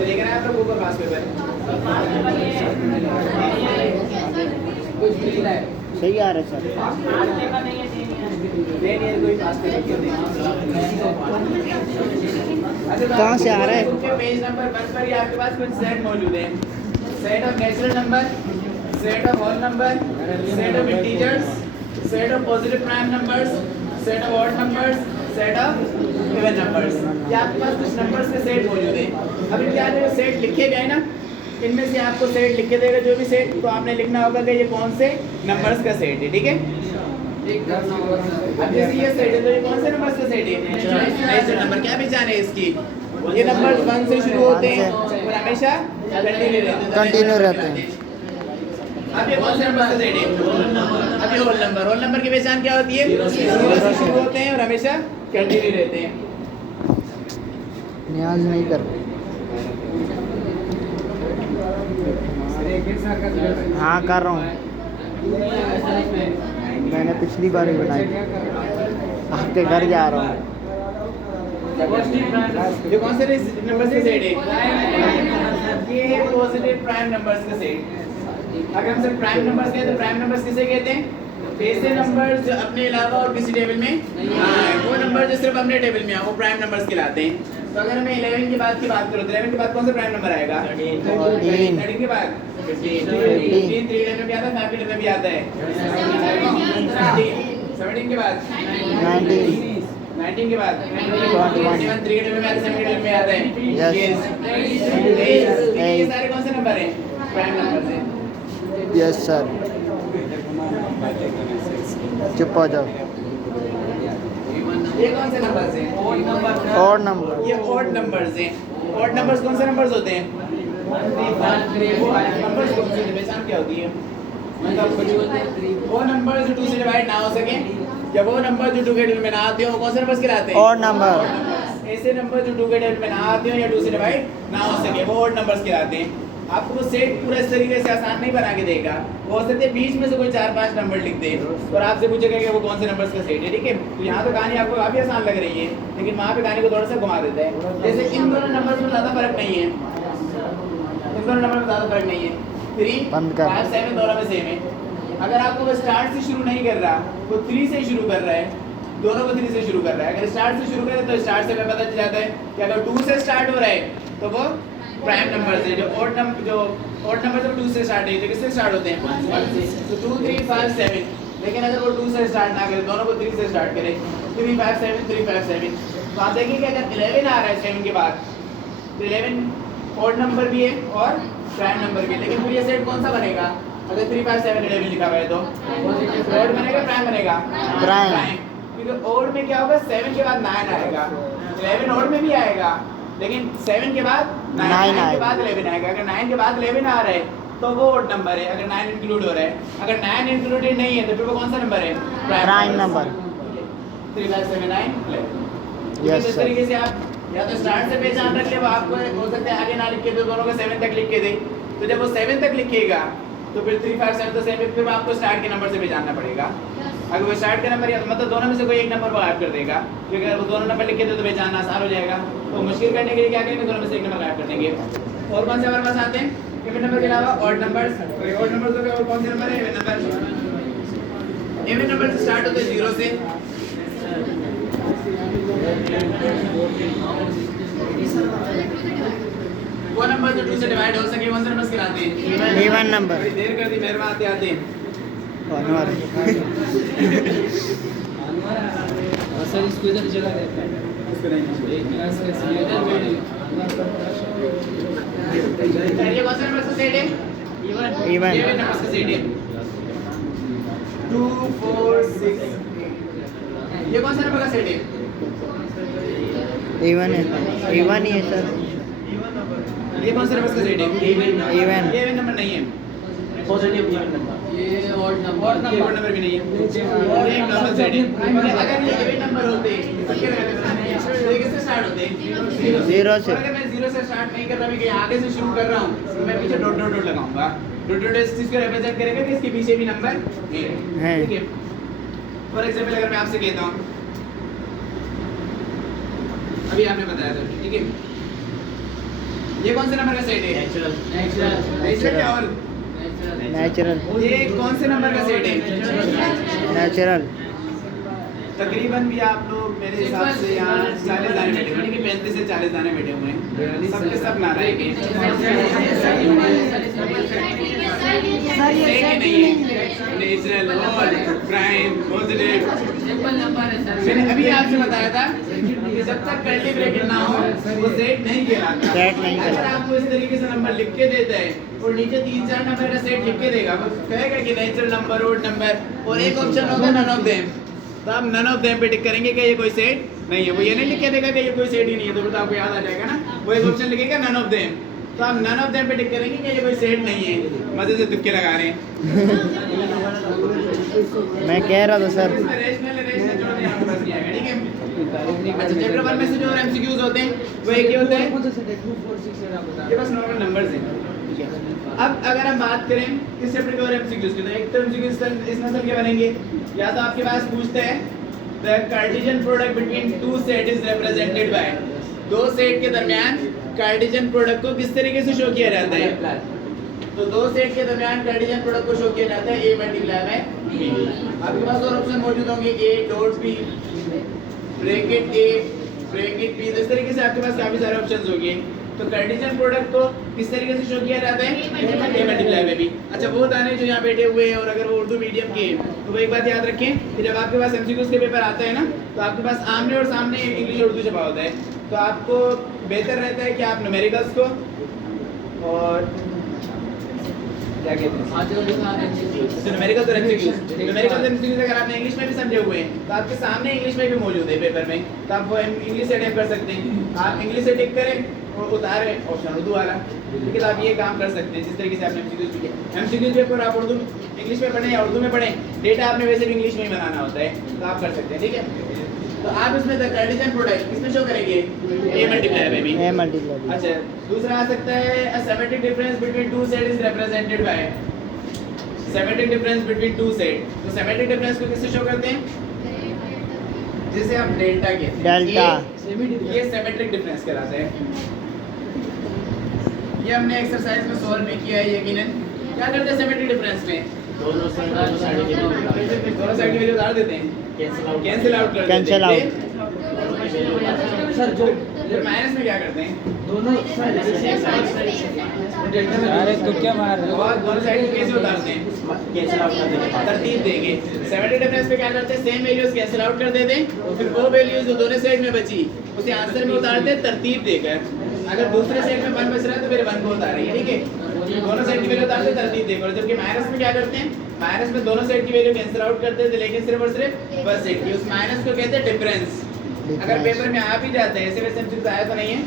देख रहे हैं आप लोग ऊपर पास पेपर कुछ मिल रहा है सही आ रहा है सर। नहीं कोई पास पेपर क्यों नहीं। कहाँ से आ रहा है? पेज नंबर 1 पर ही आपके पास कुछ सेट मौजूद है। Set of natural number, set of whole number, set of integers, set of positive prime numbers, set of odd numbers, set of even numbers. ये आपके पास कुछ नंबर्स के सेट मौजूद है। अभी क्या है सेट लिखे गए ना, इनमें से आपको सेट लिख के देगा जो भी सेट, तो आपने लिखना होगा कि ये कौन से नंबर्स का सेट है। ठीक है, अब जैसे ये सेट है तो ये कौन से नंबर्स का सेट है? Natural number. क्या पहचान है इसकी? ये नंबर 1 से शुरू होते हैं और हमेशा कंटिन्यू रहते हैं। अब ये कौन से नंबर का सेट है? अब ये होल नंबर। होल नंबर की पहचान क्या होती है? 0 से शुरू होते हैं और हमेशा कंटिन्यू रहते हैं। न्याज नहीं कर। हाँ कर रहा हूँ, मैंने पिछली बार ही बनाई। आपके घर जा रहा हूँ। ये कौन से नंबर्स के सेट है? ये है पॉजिटिव प्राइम नंबर्स का सेट। अगर हम सिर्फ प्राइम नंबर्स कहते हैं तो प्राइम नंबर्स किसे कहते हैं? ऐसे नंबर्स जो अपने अलावा और किसी टेबल में वो नंबर जो सिर्फ अपने टेबल में है वो प्राइम नंबर्स कहलाते हैं। तो अगर मैं 11 की बात करूँ तो 11 के बाद कौन सा प्राइम नंबर आएगा? 13 के बाद 15, 3 11 में आता है, 5 में भी आता है। 17 के बाद 19 के बाद 21, 3 में आता है, 7 में आता है। ये सारे कौन से नंबर हैं? प्राइम नंबर हैं। Yes sir. चुप हो जाओ। ये कौन से नंबर्स हैं? और नंबर। ये ऑड नंबर्स हैं। ऑड नंबर्स कौन से नंबर्स होते हैं? नंबर्स कौन से पहचान क्या होती है? वो नंबर जो 2 से डिवाइड ना हो सके या वो नंबर जो 2 के टेबल में ना आते हो वो कौन से नंबर्स कहलाते हैं? और नंबर। ऐसे नंबर जो 2 के टेबल में ना आते हो या 2 से डिवाइड ना हो सके वो ऑड नंबर्स कहलाते हैं। आपको वो सेट पूरा इस तरीके से आसान नहीं बना के देगा। वो हो सकते हैं बीच में से कोई 4-5 नंबर लिख दे और आपसे पूछेगा कि वो कौन से नंबर्स का सेट है। ठीक है, तो यहाँ तो कहानी आपको काफ़ी आसान लग रही है, लेकिन वहाँ पे कहानी को थोड़ा सा घुमा देता है। जैसे इन दोनों नंबर्स में ज़्यादा फर्क नहीं है, इन दोनों नंबर में ज़्यादा फर्क नहीं है। 3, 5, 7 दोनों में सेम है। अगर आपको वो स्टार्ट से शुरू नहीं कर रहा, वो 3 से शुरू कर रहा है, दोनों को 3 से शुरू कर रहा है। अगर स्टार्ट से शुरू करे तो स्टार्ट से पता चल जाता है कि अगर 2 से स्टार्ट हो रहा है तो वो प्राइम नंबर्स है। जो ऑड नंबर जब 2 से स्टार्ट है तो किससे स्टार्ट होते हैं? 1 से। तो 2, 3, 5, 7। लेकिन अगर वो 2 से स्टार्ट ना करे, दोनों को 3 से स्टार्ट करे, 3, 5, 7, 3, 5, 7, तो आप देखेंगे अगर 11 आ रहा है 7 के बाद तो 11 ऑड नंबर भी है और प्राइम नंबर भी है। लेकिन फिर ये सेट कौन सा बनेगा? अगर 3, 5, 7, 11 लिखा हुआ है तो ऑड बनेगा प्राइम बनेगा? प्राइम। क्योंकि ऑड में क्या होगा? 7 के बाद 9 आएगा। 11 ऑड में भी आएगा लेकिन 7 के बाद 9 के बाद 11 आएगा। अगर 9 के बाद 11 आ रहा है तो वो ऑड नंबर है, अगर 9 इंक्लूड हो रहा है। अगर 9 इंक्लूडेड नहीं है तो फिर वो कौन सा नंबर है? Prime number. 3, 5, 7, 9, 11। यस इस सर। तरीके से आप या तो स्टार्ट से पहचान रख ले, वो आपको हो सकता है आगे ना लिख के तो दोनों को 7 तक लिख के दे। तो जब वो 7 तक लिखेगा तो फिर 3, 5, 7 तो सेम है, फिर आपको स्टार्ट के नंबर से पहचानना पड़ेगा। अगर वो स्टार्ट का नंबर या मतलब दोनों में से कोई एक नंबर वो गायब कर देगा, क्योंकि अगर वो दोनों नंबर लिखे थे तो पहचानना आसान हो जाएगा। तो मुश्किल करने के लिए क्या करेंगे? दोनों में से एक नंबर गायब कर देंगे। और कौन से हमारे पास आते हैं इवन नंबर के अलावा? Odd numbers. ऑड नंबर्स हो गए और कौन से नंबर है? Even number. इवन नंबर से स्टार्ट होते हैं 0 से। वो नंबर जो 2 से डिवाइड हो सके कौन से नंबर्स कहलाते हैं? Even number. देर कर दी, मेहरबान आते आते हैं। सर इसको इधर जगह देते हैं, इसको नहीं ये कौन सा नंबर का सेट है? इवन। ये नंबर का सेट है 2, 4, 6। ये कौन सा नंबर का सेट है? इवन है, इवन ही है सर। ये कौन सा नंबर का सेट है? इवन। ये इवन नंबर नहीं है, पॉजिटिव इवन नंबर। ये ऑड नंबर ऑड नंबर भी नहीं है, और एक नंबर सेट है। अगर ये इवन नंबर होते तो किससे स्टार्ट होते? 0 से। अगर मैं 0 से स्टार्ट नहीं कर रहा, अभी आगे से शुरू कर रहा हूँ तो मैं पीछे डॉट डॉट डॉट लगाऊंगा। डॉट डॉट इस चीज को रिप्रेजेंट करेगा कि इसके पीछे भी नंबर है। ठीक है, फॉर एग्जांपल अगर मैं आपसे कहता हूँ, अभी आपने बताया था, ठीक है, ये कौन से नंबर का सेट है? नेचुरल नेचुरल क्या और नेचुरल ये कौन से नंबर का सेट है? नेचुरल तकरीबन भी आप लोग मेरे हिसाब से यहाँ 40 दाने बैठे हुए हैं, 35 से 40 दाने बैठे हुए हैं, सबके सब नारायण के नेचुरल और प्राइम पॉजिटिव। मैंने अभी आपसे बताया था कि जब तक कर्ली ब्रैकेट ना हो वो सेट नहीं कहलाता। सेट नहीं अगर कहलाता। आपको इस तरीके से नंबर लिख के देता है और नीचे 3-4 नंबर का सेट लिख के देगा, वो कहेगा कि नेचुरल नंबर, ओड नंबर, और एक ऑप्शन होगा नन ऑफ देम, तो आप नन ऑफ देम पे टिक करेंगे कि ये कोई सेट नहीं है। वो ये नहीं लिख के देगा कि ये कोई सेट ही नहीं है, तो आपको याद आ जाएगा ना, वो एक ऑप्शन लिखेगा नन ऑफ देम, तो आप नन ऑफ देम पे टिक करेंगे कि ये कोई सेट नहीं है। मजे से तुक्के लगा रहे हैं। मैं कह रहा था सर इसमें रेशनल जोड़ दिया, आपके पास नहीं आएगा, ठीक है। अच्छा, चैप्टर 1 में से जो एमसीक्यूज होते हैं वो एक ही होते हैं, ये बस नॉर्मल नंबर्स हैं, ठीक है। अब अगर हम बात करें इस चैप्टर के और एमसीक्यूज की, तो एक तो एमसीक्यूज इस नस्ल के बनेंगे, या तो आपके पास पूछते हैं the Cartesian product between two set is represented by, दो सेट के दरमियान कार्टेशियन प्रोडक्ट को किस तरीके से शो किया जाता है? तो दो सेट के दरमियान कार्टेशियन प्रोडक्ट को शो किया जाता है a मल्टीप्लाई बाय b। आपके पास और ऑप्शन मौजूद होंगे a dot b, bracket a, bracket b, इस तरीके से आपके पास काफी सारे ऑप्शंस होंगे। तो कार्टेशियन प्रोडक्ट को किस तरीके से शो किया जाता है? a multiply bye b। अच्छा, वो दाने जो यहाँ बैठे हुए हैं और अगर वो उर्दू मीडियम के हैं, तो वो एक बात याद रखें कि जब आपके पास एमसीक्यूज के पेपर आता है ना, तो आपके पास आमने और सामने इंग्लिश उर्दू छपा होता है, तो आपको बेहतर रहता है कि आप न्यूमेरिकल्स को और क्या कहते हैं न्यूमेरिकल्स और एमसीक्यूज, न्यूमेरिकल्स और एमसीक्यूज अगर आपने इंग्लिश में भी समझे हुए हैं तो आपके सामने इंग्लिश में भी मौजूद है पेपर में, तो आप वो इंग्लिश से अटेम्प्ट कर सकते हैं। आप इंग्लिश से टिक करें और उतारें ऑप्शन उर्दू वाला, ठीक है। तो आप ये काम कर सकते हैं जिस तरीके से आपने एमसीक्यूज भी किया। एमसीक्यूज पेपर आप उर्दू इंग्लिश में पढ़ें या उर्दू में पढ़ें, डेटा आपने वैसे भी इंग्लिश में ही बनाना होता है, तो आप कर सकते हैं, ठीक है। तो आप इसमें द कार्टेशियन प्रोडक्ट किसमें शो करेंगे? a multiply bye b। A multiply अच्छा, दूसरा आ सकता है a symmetric difference between two set is represented by, symmetric difference between two set, तो symmetric difference को किससे शो करते हैं? जैसे आप डेल्टा के डेल्टा। ये symmetric difference कहलाता है। ये हमने एक्सरसाइज में सॉल्व भी किया है यकीनन। क्या करते हैं symmetric difference में? दोनों साइड की वैल्यू उतार देते हैं, कैंसिल आउट कर देते हैं। Cancel out. सर जो फिर माइनस में क्या करते हैं? दोनों अरे तो क्या मार रहे हो? और दोनों साइड को कैसे उतारते हैं? कैंसिल आउट कर देंगे, तरतीब देंगे। 70 डिफरेंस पे क्या करते हैं? सेम वैल्यूज कैंसिल आउट कर देते हैं, फिर वो वैल्यूज जो दोनों साइड में बची उसे आंसर में उतारते हैं तरतीब देकर। अगर दूसरे साइड में 1 बच रहा है तो फिर 1 को उतारेंगे, ठीक है। दोनों साइड की वैल्यू उतारते हैं तरतीब देकर। जबकि माइनस में क्या करते हैं? माइनस में दोनों साइड की वैल्यू कैंसिल आउट करते थे, लेकिन सिर्फ और सिर्फ फर्स्ट साइड की, उस माइनस को कहते हैं डिफरेंस। अगर पेपर में आ भी जाते हैं, ऐसे वैसे एमसीक्यू आया तो नहीं है,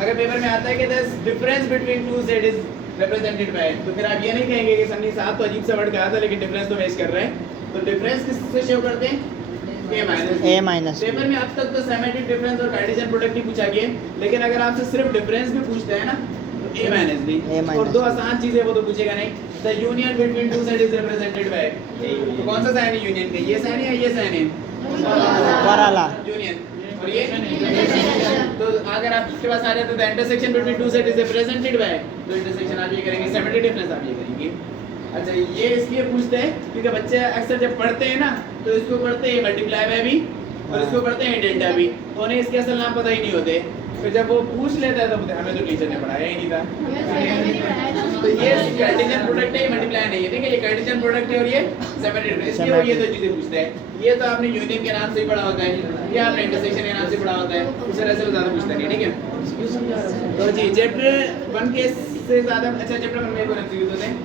अगर पेपर में आता है कि the difference between two set is represented by, तो फिर आप ये नहीं कहेंगे कि सन्नी साहब तो अजीब सा वर्ड कहा था लेकिन डिफरेंस तो मैच कर रहे हैं। तो डिफरेंस किससे शो करते हैं? a minus. पेपर में अब तक तो सिमेट्रिक डिफरेंस और कार्टेशियन प्रोडक्ट ही पूछा गया, लेकिन अगर आपसे सिर्फ डिफरेंस भी पूछते हैं ना तो a माइनस भी, और दो आसान चीजें वो तो पूछेगा नहीं। The union between two set is represented by, तो कौन सा साइन है यूनियन का? ये साइन है या ये साइन है? वाला यूनियन। और ये तो अगर आपके पास आ जाता है the intersection between two set is represented by, तो इंटरसेक्शन आप ये करेंगे, सिमेट्रिक डिफरेंस आप ये करेंगे। अच्छा, ये इसलिए पूछते हैं क्योंकि बच्चे अक्सर जब पढ़ते हैं ना तो इसको पढ़ते हैं मल्टीप्लाई बाय भी और इसको पढ़ते हैं डेल्टा भी, तो उन्हें इसके असल नाम पता ही नहीं होते। फिर जब वो पूछ लेता है तो हमें तो टीचर ने पढ़ाया ही नहीं था। तो ये कार्टेशियन प्रोडक्ट है, ये मल्टीप्लाई नहीं है, ठीक है। ये कार्टेशियन प्रोडक्ट है और ये सिमेट्रिक है, इसलिए वो ये दो चीजें पूछता है। ये तो आपने यूनियन के नाम से ही पढ़ा होता है, ये आपने इंटरसेक्शन के नाम से पढ़ा होता है, उससे ऐसे ज्यादा पूछता नहीं, ठीक है। तो जी चैप्टर 1 के से ज्यादा अच्छा चैप्टर 1 में एक और एमसीक्यूज होते हैं।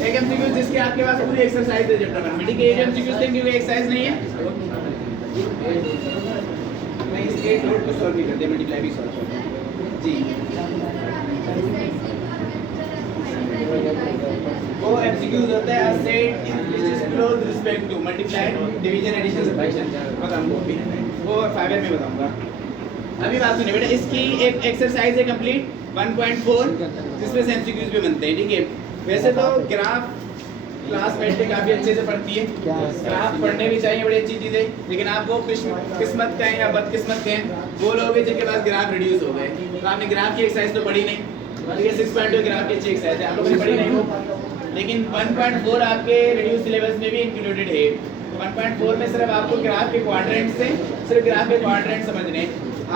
एक एमसीक्यू जिसके आपके पास पूरी एक्सरसाइज है चैप्टर 1 में, ठीक है। ये एमसीक्यूज थे क्योंकि एक्सरसाइज नहीं है, नहीं इसके नोट को सॉल्व भी करते हैं, मल्टीप्लाई भी सॉल्व करते हैं जी। वो एमसीक्यूज होता है a set which is close respect to multiply, division, addition, subtraction. बताऊंगा अभी, वो फाइवर में बताऊंगा। अभी बात सुनिए बेटा, इसकी एक एक्सरसाइज है कंप्लीट 1.4 जिसमें से एमसीक्यूज भी बनते हैं, ठीक है। वैसे तो ग्राफ क्लास बैठ के काफी अच्छे से पढ़ती है। क्या? ग्राफ पढ़ने भी चाहिए, बड़ी अच्छी चीज है। लेकिन आप वो किस्मत का है या बदकिस्मत के हैं वो लोग हैं जिनके पास ग्राफ रिड्यूस हो गए। तो आपने ग्राफ की एक्सरसाइज तो पढ़ी नहीं, ठीक है। 6.2 ग्राफ की अच्छी एक्सरसाइज है, आप लोगों ने पढ़ी नहीं वो। लेकिन 1.4 आपके रिड्यूस सिलेबस में भी इंक्लूडेड है। 1.4 में सिर्फ आपको ग्राफ के क्वाड्रेंट से सिर्फ ग्राफ के क्वाड्रेंट समझने।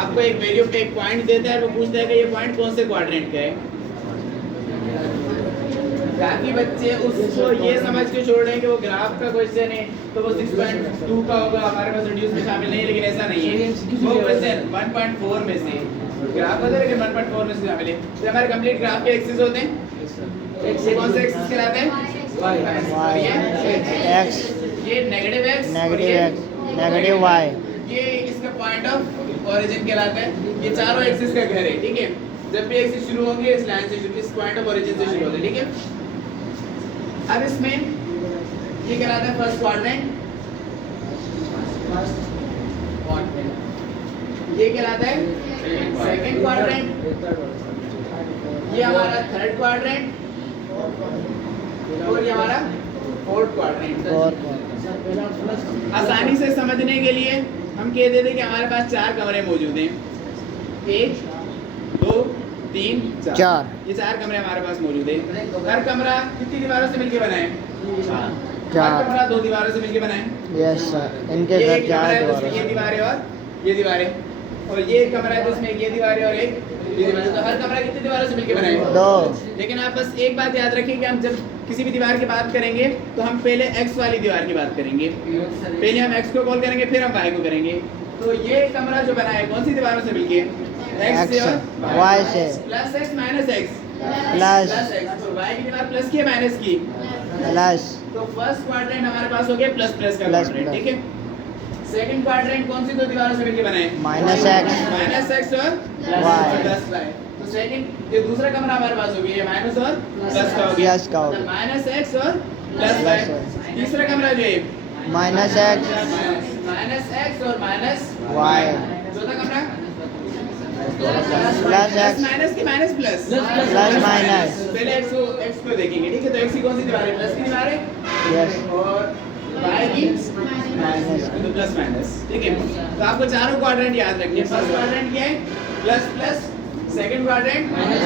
आपको एक वैल्यू पे एक पॉइंट देता है और वो पूछता है कि ये पॉइंट कौन से क्वाड्रेंट का है। बाकी बच्चे उसको ये समझ के छोड़ रहे हैं कि वो ग्राफ का क्वेश्चन है तो वो 6.2 का होगा, हमारे पास रिड्यूस में शामिल नहीं है। लेकिन ऐसा नहीं है, वो क्वेश्चन 1.4 में से ग्राफ होता है, लेकिन 1.4 में से शामिल है। तो हमारे कंप्लीट ग्राफ के एक्सिस होते हैं। ये कौन से एक्सिस कहलाते हैं? एक्स, ये नेगेटिव एक्स, नेगेटिव वाई, ये इसका पॉइंट ऑफ ओरिजिन कहलाता है। ये चारों एक्सिस का घर है, ठीक है। जब भी एक्सिस शुरू होंगे इस लाइन से शुरू, इस पॉइंट ऑफ ओरिजिन से शुरू होते हैं, ठीक है। अब इसमें ये कहलाता है फर्स्ट क्वाड्रेंट, ये कहलाता है सेकंड क्वाड्रेंट, ये हमारा थर्ड क्वाड्रेंट और ये हमारा फोर्थ क्वाड्रेंट। आसानी से समझने के लिए हम कह देते हैं कि हमारे पास 4 कमरे मौजूद हैं। 1 2 3 4, ये 4 कमरे हमारे पास मौजूद है। हर कमरा कितनी दीवारों से मिलकर बना है? 4। हर कमरा 2 दीवारों से मिलकर बना है। यस सर, इनके ये साथ 4 कमरा है दीवारें, जिसमें ये दीवारें और ये दीवारें, और ये एक कमरा है जिसमें ये दीवारें और एक ये दीवारें। तो हर कमरा कितनी दीवारों से मिलकर बना है? 2। लेकिन आप बस एक बात याद रखें कि हम जब किसी भी दीवार की बात करेंगे तो हम पहले x वाली दीवार की बात करेंगे। पहले हम x को कॉल करेंगे, फिर हम y को करेंगे। तो ये कमरा जो बना है कौन सी दीवारों से मिलके? x से और y से, plus x minus x, plus x। तो y की दीवार प्लस की है माइनस की? प्लस। तो फर्स्ट क्वाड्रेंट हमारे पास हो गया प्लस प्लस का प्लस, क्वाड्रेंट, प्लस। ठीक है। सेकंड क्वाड्रेंट कौन सी 2 दीवारों से मिलके बना है? माइनस एक्स, माइनस x और Y। Plus y। तो सेकंड ये दूसरा कमरा हमारे पास हो गया, ये माइनस और प्लस का हो गया। प्लस का हो गया। माइनस x और प्लस प्लस y। तीसरा कमरा जो है माइनस एक्स, माइनस x और माइनस वाई, चौथा कमरा प्लस एक्स, माइनस की माइनस प्लस प्लस माइनस। पहले x को देखेंगे, ठीक है। तो x की कौन सी दीवार है? प्लस की दीवार है, यस, और y की माइनस। तो प्लस माइनस, ठीक है। तो आपको चारों क्वाड्रेंट याद रखने हैं। फर्स्ट क्वाड्रेंट क्या है? Plus plus, second quadrant minus,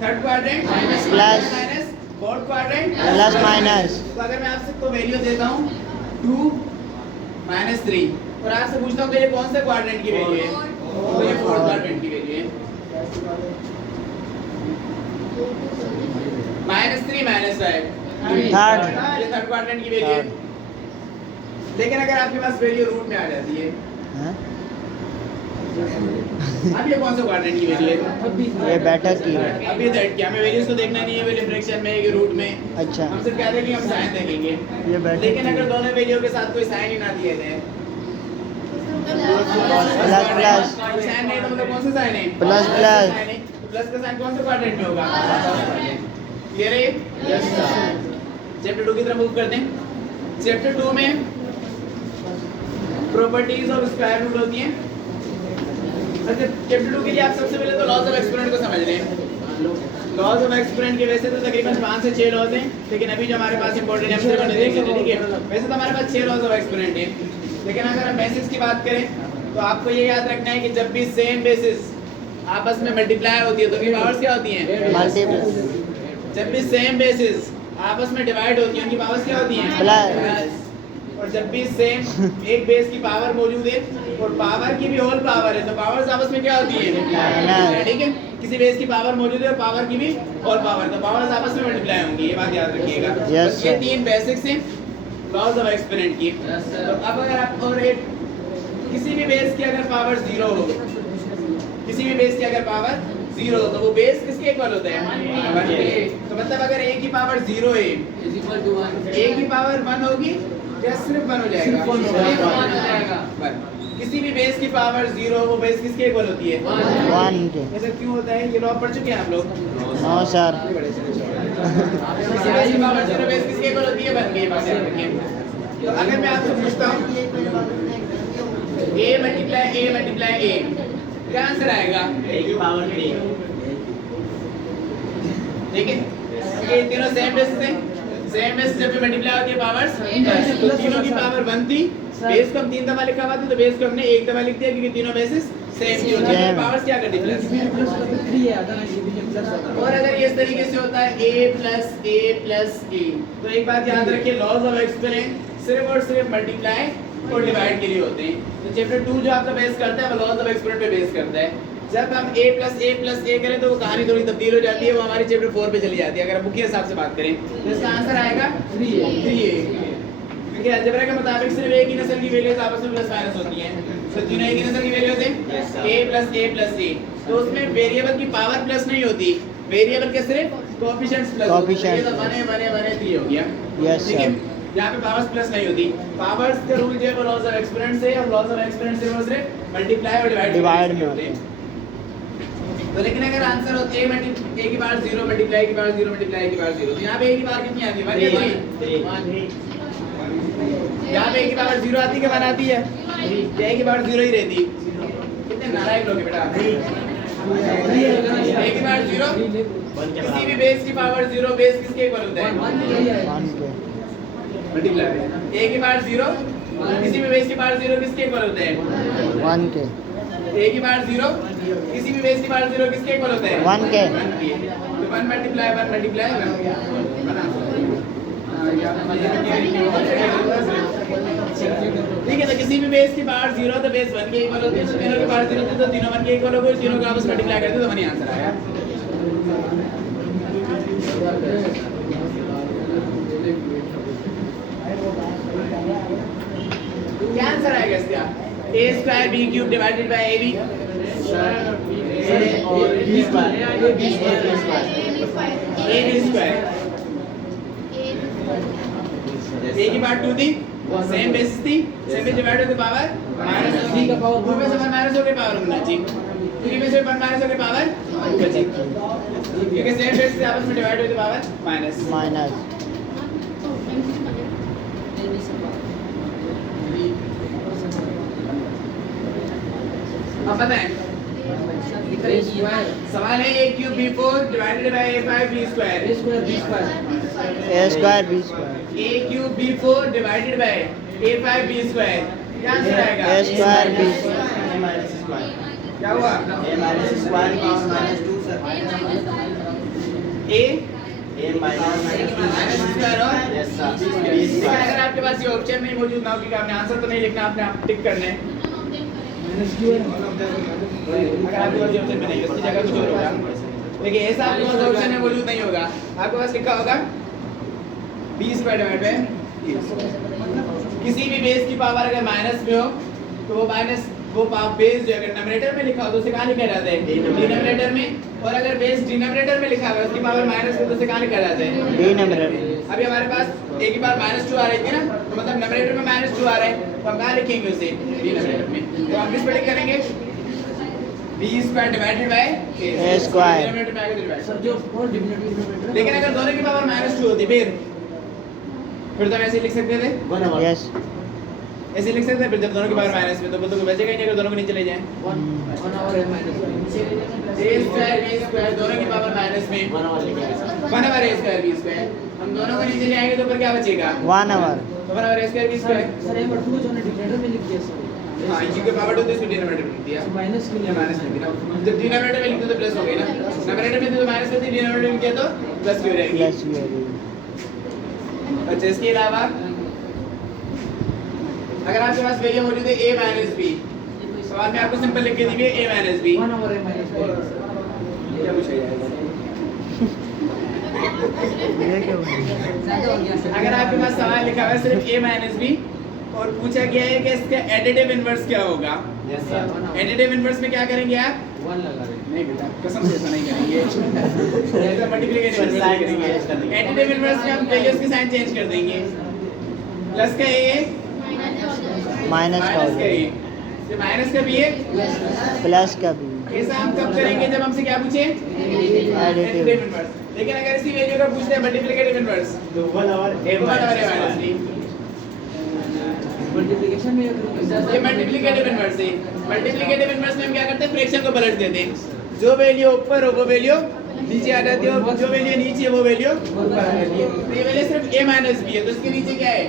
third quadrant plus, minus, fourth quadrant plus minus. तो अगर मैं आपसे को वैल्यू देता हूँ 2 माइनस 3 और आपसे पूछता हूँ कि ये कौन से क्वाड्रेंट की वैल्यू है? तो ये फोर्थ क्वाड्रेंट की वैल्यू है। -3 माइनस है थर्ड, ये थर्ड क्वाड्रेंट की वैल्यू है। लेकिन अगर आपके पास वैल्यू रूट में आ जाती है, हाँ? अब ये कौन सा क्वाड्रेंट की वैल्यू है? ये बेटर की है। अब ये थर्ड की, हमें वैल्यूज को देखना नहीं है, वैल्यू फ्रैक्शन में है कि रूट में। अच्छा, हम सिर्फ कहते हैं कि हम साइन देखेंगे। ये बेटर लेकिन की अगर है। दोनों वैल्यू के साथ कोई साइन ही ना दिए थे, प्लस प्लस, साइन नहीं तो मतलब कौन सा साइन है? Plus plus. साइन है। तो प्लस का साइन कौन से क्वाड्रेंट में होगा? क्लियर है? Yes sir. चैप्टर 2 की तरफ मूव करते हैं। चैप्टर 2 में प्रॉपर्टीज ऑफ स्क्वायर रूट होती हैं। अच्छा, चैप्टर 2 के लिए आप सबसे पहले तो लॉज ऑफ एक्सपोनेंट को समझ लें। लॉज ऑफ एक्सपोनेंट के वैसे तो तकरीबन 5 से 6 लॉज हैं, लेकिन अभी जो हमारे पास इंपॉर्टेंट है हम सिर्फ उन्हें देखेंगे, ठीक है। वैसे तो हमारे पास 6 लॉज ऑफ एक्सपोनेंट हैं, लेकिन अगर हम बेसिस की बात करें तो आपको ये याद रखना है कि जब भी सेम बेसिस आपस में मल्टीप्लाई होती है तो उनकी पावर्स क्या होती हैं? मल्टीप्लाई। जब भी सेम बेसिस आपस में डिवाइड होती है उनकी पावर्स क्या होती हैं? प्लस। और जब भी सेम एक बेस की पावर मौजूद है और पावर की भी होल पावर है तो पावर्स आपस में क्या होती है? ठीक है, किसी बेस की पावर मौजूद है और पावर की भी होल पावर, तो पावर्स आपस में मल्टीप्लाई होंगी, ये बात याद रखिएगा। Yes, ये sir. 3 बेसिक्स हैं लॉज ऑफ एक्सपोनेंट की। तो अब अगर आप और एक किसी भी बेस की अगर पावर 0 हो, किसी भी बेस की अगर पावर 0 हो तो वो बेस किसके इक्वल होता है? 1 के। तो मतलब अगर a की पावर 0 है a की पावर 1 होगी या सिर्फ 1 हो जाएगा? 1। किसी भी बेस की पावर 0 वो बेस किसके इक्वल होती है? 1 के। ऐसा क्यों होता है? ये लॉ पढ़ चुके हैं आप लोग? No sir. किसी बेस की पावर 0 बेस किसके इक्वल होती है? 1 के। बात याद रखिए। तो अगर मैं आपसे पूछता हूँ a मल्टीप्लाई a क्या आंसर आएगा? a की पावर 3। ठीक है, ये तीनों सेम बेसिस हैं, सेम बेस जब भी मल्टीप्लाई होती है पावर्स, तो तीनों की पावर 1 थी। बेस को हम 3 दफा लिखा हुआ था, तो बेस को हमने 1 दफा लिख दिया क्योंकि तीनों बेसिस सेम थी। उनकी पावर्स क्या कर दी प्लस। और अगर ये इस तरीके से होता है a plus a plus a, तो एक बात याद रखिए, लॉज ऑफ एक्सपोनेंट सिर्फ और सिर्फ मल्टीप्लाई और डिवाइड के लिए होते हैं। तो चैप्टर 2 जो आपका बेस करता है वो लॉज ऑफ एक्सपोनेंट पे बेस करता है। जब हम a प्लस a करें तो वो कहानी थोड़ी तब्दील हो जाती है, वो हमारी चैप्टर 4 पे चली जाती है। अगर हम बुक के हिसाब से बात करें तो इसका आंसर आएगा 3a, क्योंकि अलजेब्रा के मुताबिक सिर्फ एक ही नस्ल की वैल्यूज आपस में प्लस माइनस होती हैं। तो तीनों एक ही नस्ल की वैल्यूज हैं a प्लस a, तो उसमें वेरिएबल की पावर प्लस नहीं होती, वेरिएबल के सिर्फ कोएफिशिएंट्स प्लस होते हैं। ये तो 1 3 हो गया। यस ठीक है, सर। यहाँ पे पावर्स प्लस नहीं होती। पावर्स का रूल जो है वो लॉज ऑफ एक्सपोनेंट से, और लॉज ऑफ एक्सपोनेंट सिर्फ और सिर्फ मल्टीप्लाई और डिवाइड में होते हैं। तो लेकिन अगर आंसर हो a की पावर 0 मल्टीप्लाई की पावर 0 मल्टीप्लाई की पावर 0, तो यहाँ पे a की पावर कितनी आती है 1 या 3? यहाँ पे a की पावर 0 आती है कि 1 आती है? a की पावर 0 ही रहती। कितने नालायक लोग हैं बेटा। a की पावर 0, किसी भी बेस की पावर 0, बेस किसके इक्वल होता है? 1 के। मल्टीप्लाई। a की पावर 0, किसी भी बेस की पावर 0 किसके इक्वल होता है? 1 के। a की पावर 0, किसी भी बेस की पावर 0 किसके इक्वल होता है? 1 के। तो 1 मल्टीप्लाई 1 मल्टीप्लाई 1। ठीक है, तो किसी भी बेस की पावर 0 तो बेस 1 के इक्वल होती है, तो तीनों की पावर 0 होती है तो तीनों 1 के इक्वल हो गए, तीनों को आपस में मल्टीप्लाई करते तो 1 ही आंसर आया। क्या आंसर आएगा इसका? a square b cube divided by ab। ab square a की पावर 2 थी, सेम बेसिस थी, सेम बेस डिवाइड होकर पावर माइनस b का पावर 2 में से 1 माइनस होकर पावर होना चाहिए, 3 में से 1 माइनस होकर पावर बची, क्योंकि सेम बेस से आपस में डिवाइड होकर पावर माइनस। अब बताएं, सवाल है a cube b4 divided by a5 b square. a square b square. a cube b4 divided by a5 b square. क्या आंसर आएगा? a square b square. क्या हुआ? a minus square power minus 2 sir. a a minus square और yes sir. लेकिन अगर आपके पास ये option नहीं मौजूद ना हो कि आपने आंसर तो नहीं लिखना, आपने आप टिक करना है। अगर आपके पास ये ऑप्शन में नहीं है, उसकी जगह कुछ और होगा। देखिए ऐसा आपके पास ऑप्शन है मौजूद नहीं होगा, आपके पास लिखा होगा b स्क्वायर डिवाइड बाय किसी भी बेस की पावर अगर माइनस में हो तो वो माइनस वो बेस जो अगर न्यूमरेटर में लिखा हो तो उसे कहाँ लिखा जाता है? डिनोमिनेटर में। और अगर बेस डिनोमिनेटर में लिखा हुआ है उसकी पावर माइनस में तो उसे कहाँ लिखा जाता है? डिनोमिनेटर। अभी हमारे पास a की पावर -2 आ रही थी ना, तो मतलब न्यूमरेटर में -2 आ रहा है, तो हम कहाँ लिखेंगे उसे? डिनोमिनेटर में। तो हम किस पे टिक करेंगे? b square divided by a square. Denominator में आगे डिवाइड। सर जो और डिनोमिनेटर लेकिन अगर दोनों की पावर -2 होती फिर तो हम ऐसे ही लिख सकते थे, यस। ऐसे लिख सकते हैं। फिर जब दोनों की पावर माइनस में तो तो बचेगा ही नहीं अगर दोनों को नीचे ले जाएं। 1 और a minus a square b square दोनों की पावर माइनस में 1 over a square b square, हम दोनों को नीचे ले आएंगे तो ऊपर क्या बचेगा? 1 आवर। तो 1 over a square b square. Sir एक बार 2 जो ने डिनोमिनेटर में लिख दिया सर। हाँ, क्योंकि पावर 2 तो इसको डिनोमिनेटर में लिख दिया, माइनस के या माइनस में दिया। जब डिनोमिनेटर में लिखते तो प्लस हो गई ना, न्यूमरेटर में तो माइनस में थी, डिनोमिनेटर में किया तो प्लस की हो जाएगी। प्लस भी। अच्छा, इसके अलावा अगर आपके पास वैल्यू मौजूद है a माइनस b, सवाल में आपको सिंपल लिख के दी है a माइनस b। 1 और a माइनस क्या पूछा जाएगा? ये क्या हुआ? ज्यादा हो गया सर। अगर आपके पास सवाल लिखा हुआ है सिर्फ a माइनस b और पूछा गया है कि इसका एडिटिव इनवर्स क्या होगा, यस सर। एडिटिव इनवर्स में क्या करेंगे आप? 1 लगा रहे नहीं बेटा, कसम से ऐसा नहीं करेंगे। ऐसा मल्टीप्लिकेशन इनवर्स नहीं करेंगे। एडिटिव इनवर्स में हम वैल्यूज के साइन चेंज कर देंगे। प्लस का a माइनस का माइनस का a, ये माइनस का b है, प्लस का भी। ऐसा हम कब करेंगे जब हमसे क्या पूछे? Additive inverse. लेकिन अगर इसी वैल्यू का पूछते हैं मल्टीप्लिकेटिव इनवर्स तो 1 over a minus b, multiplication में ये मल्टीप्लिकेटिव इनवर्स है। मल्टीप्लिकेटिव इनवर्स में हम क्या करते हैं? फ्रैक्शन को पलट देते हैं, जो वैल्यू ऊपर हो वो वैल्यू नीचे आ जाती है और जो वैल्यू नीचे है वो वैल्यू ऊपर आ जाती है। तो ये वैल्यू सिर्फ a माइनस बी है, तो इसके नीचे क्या है?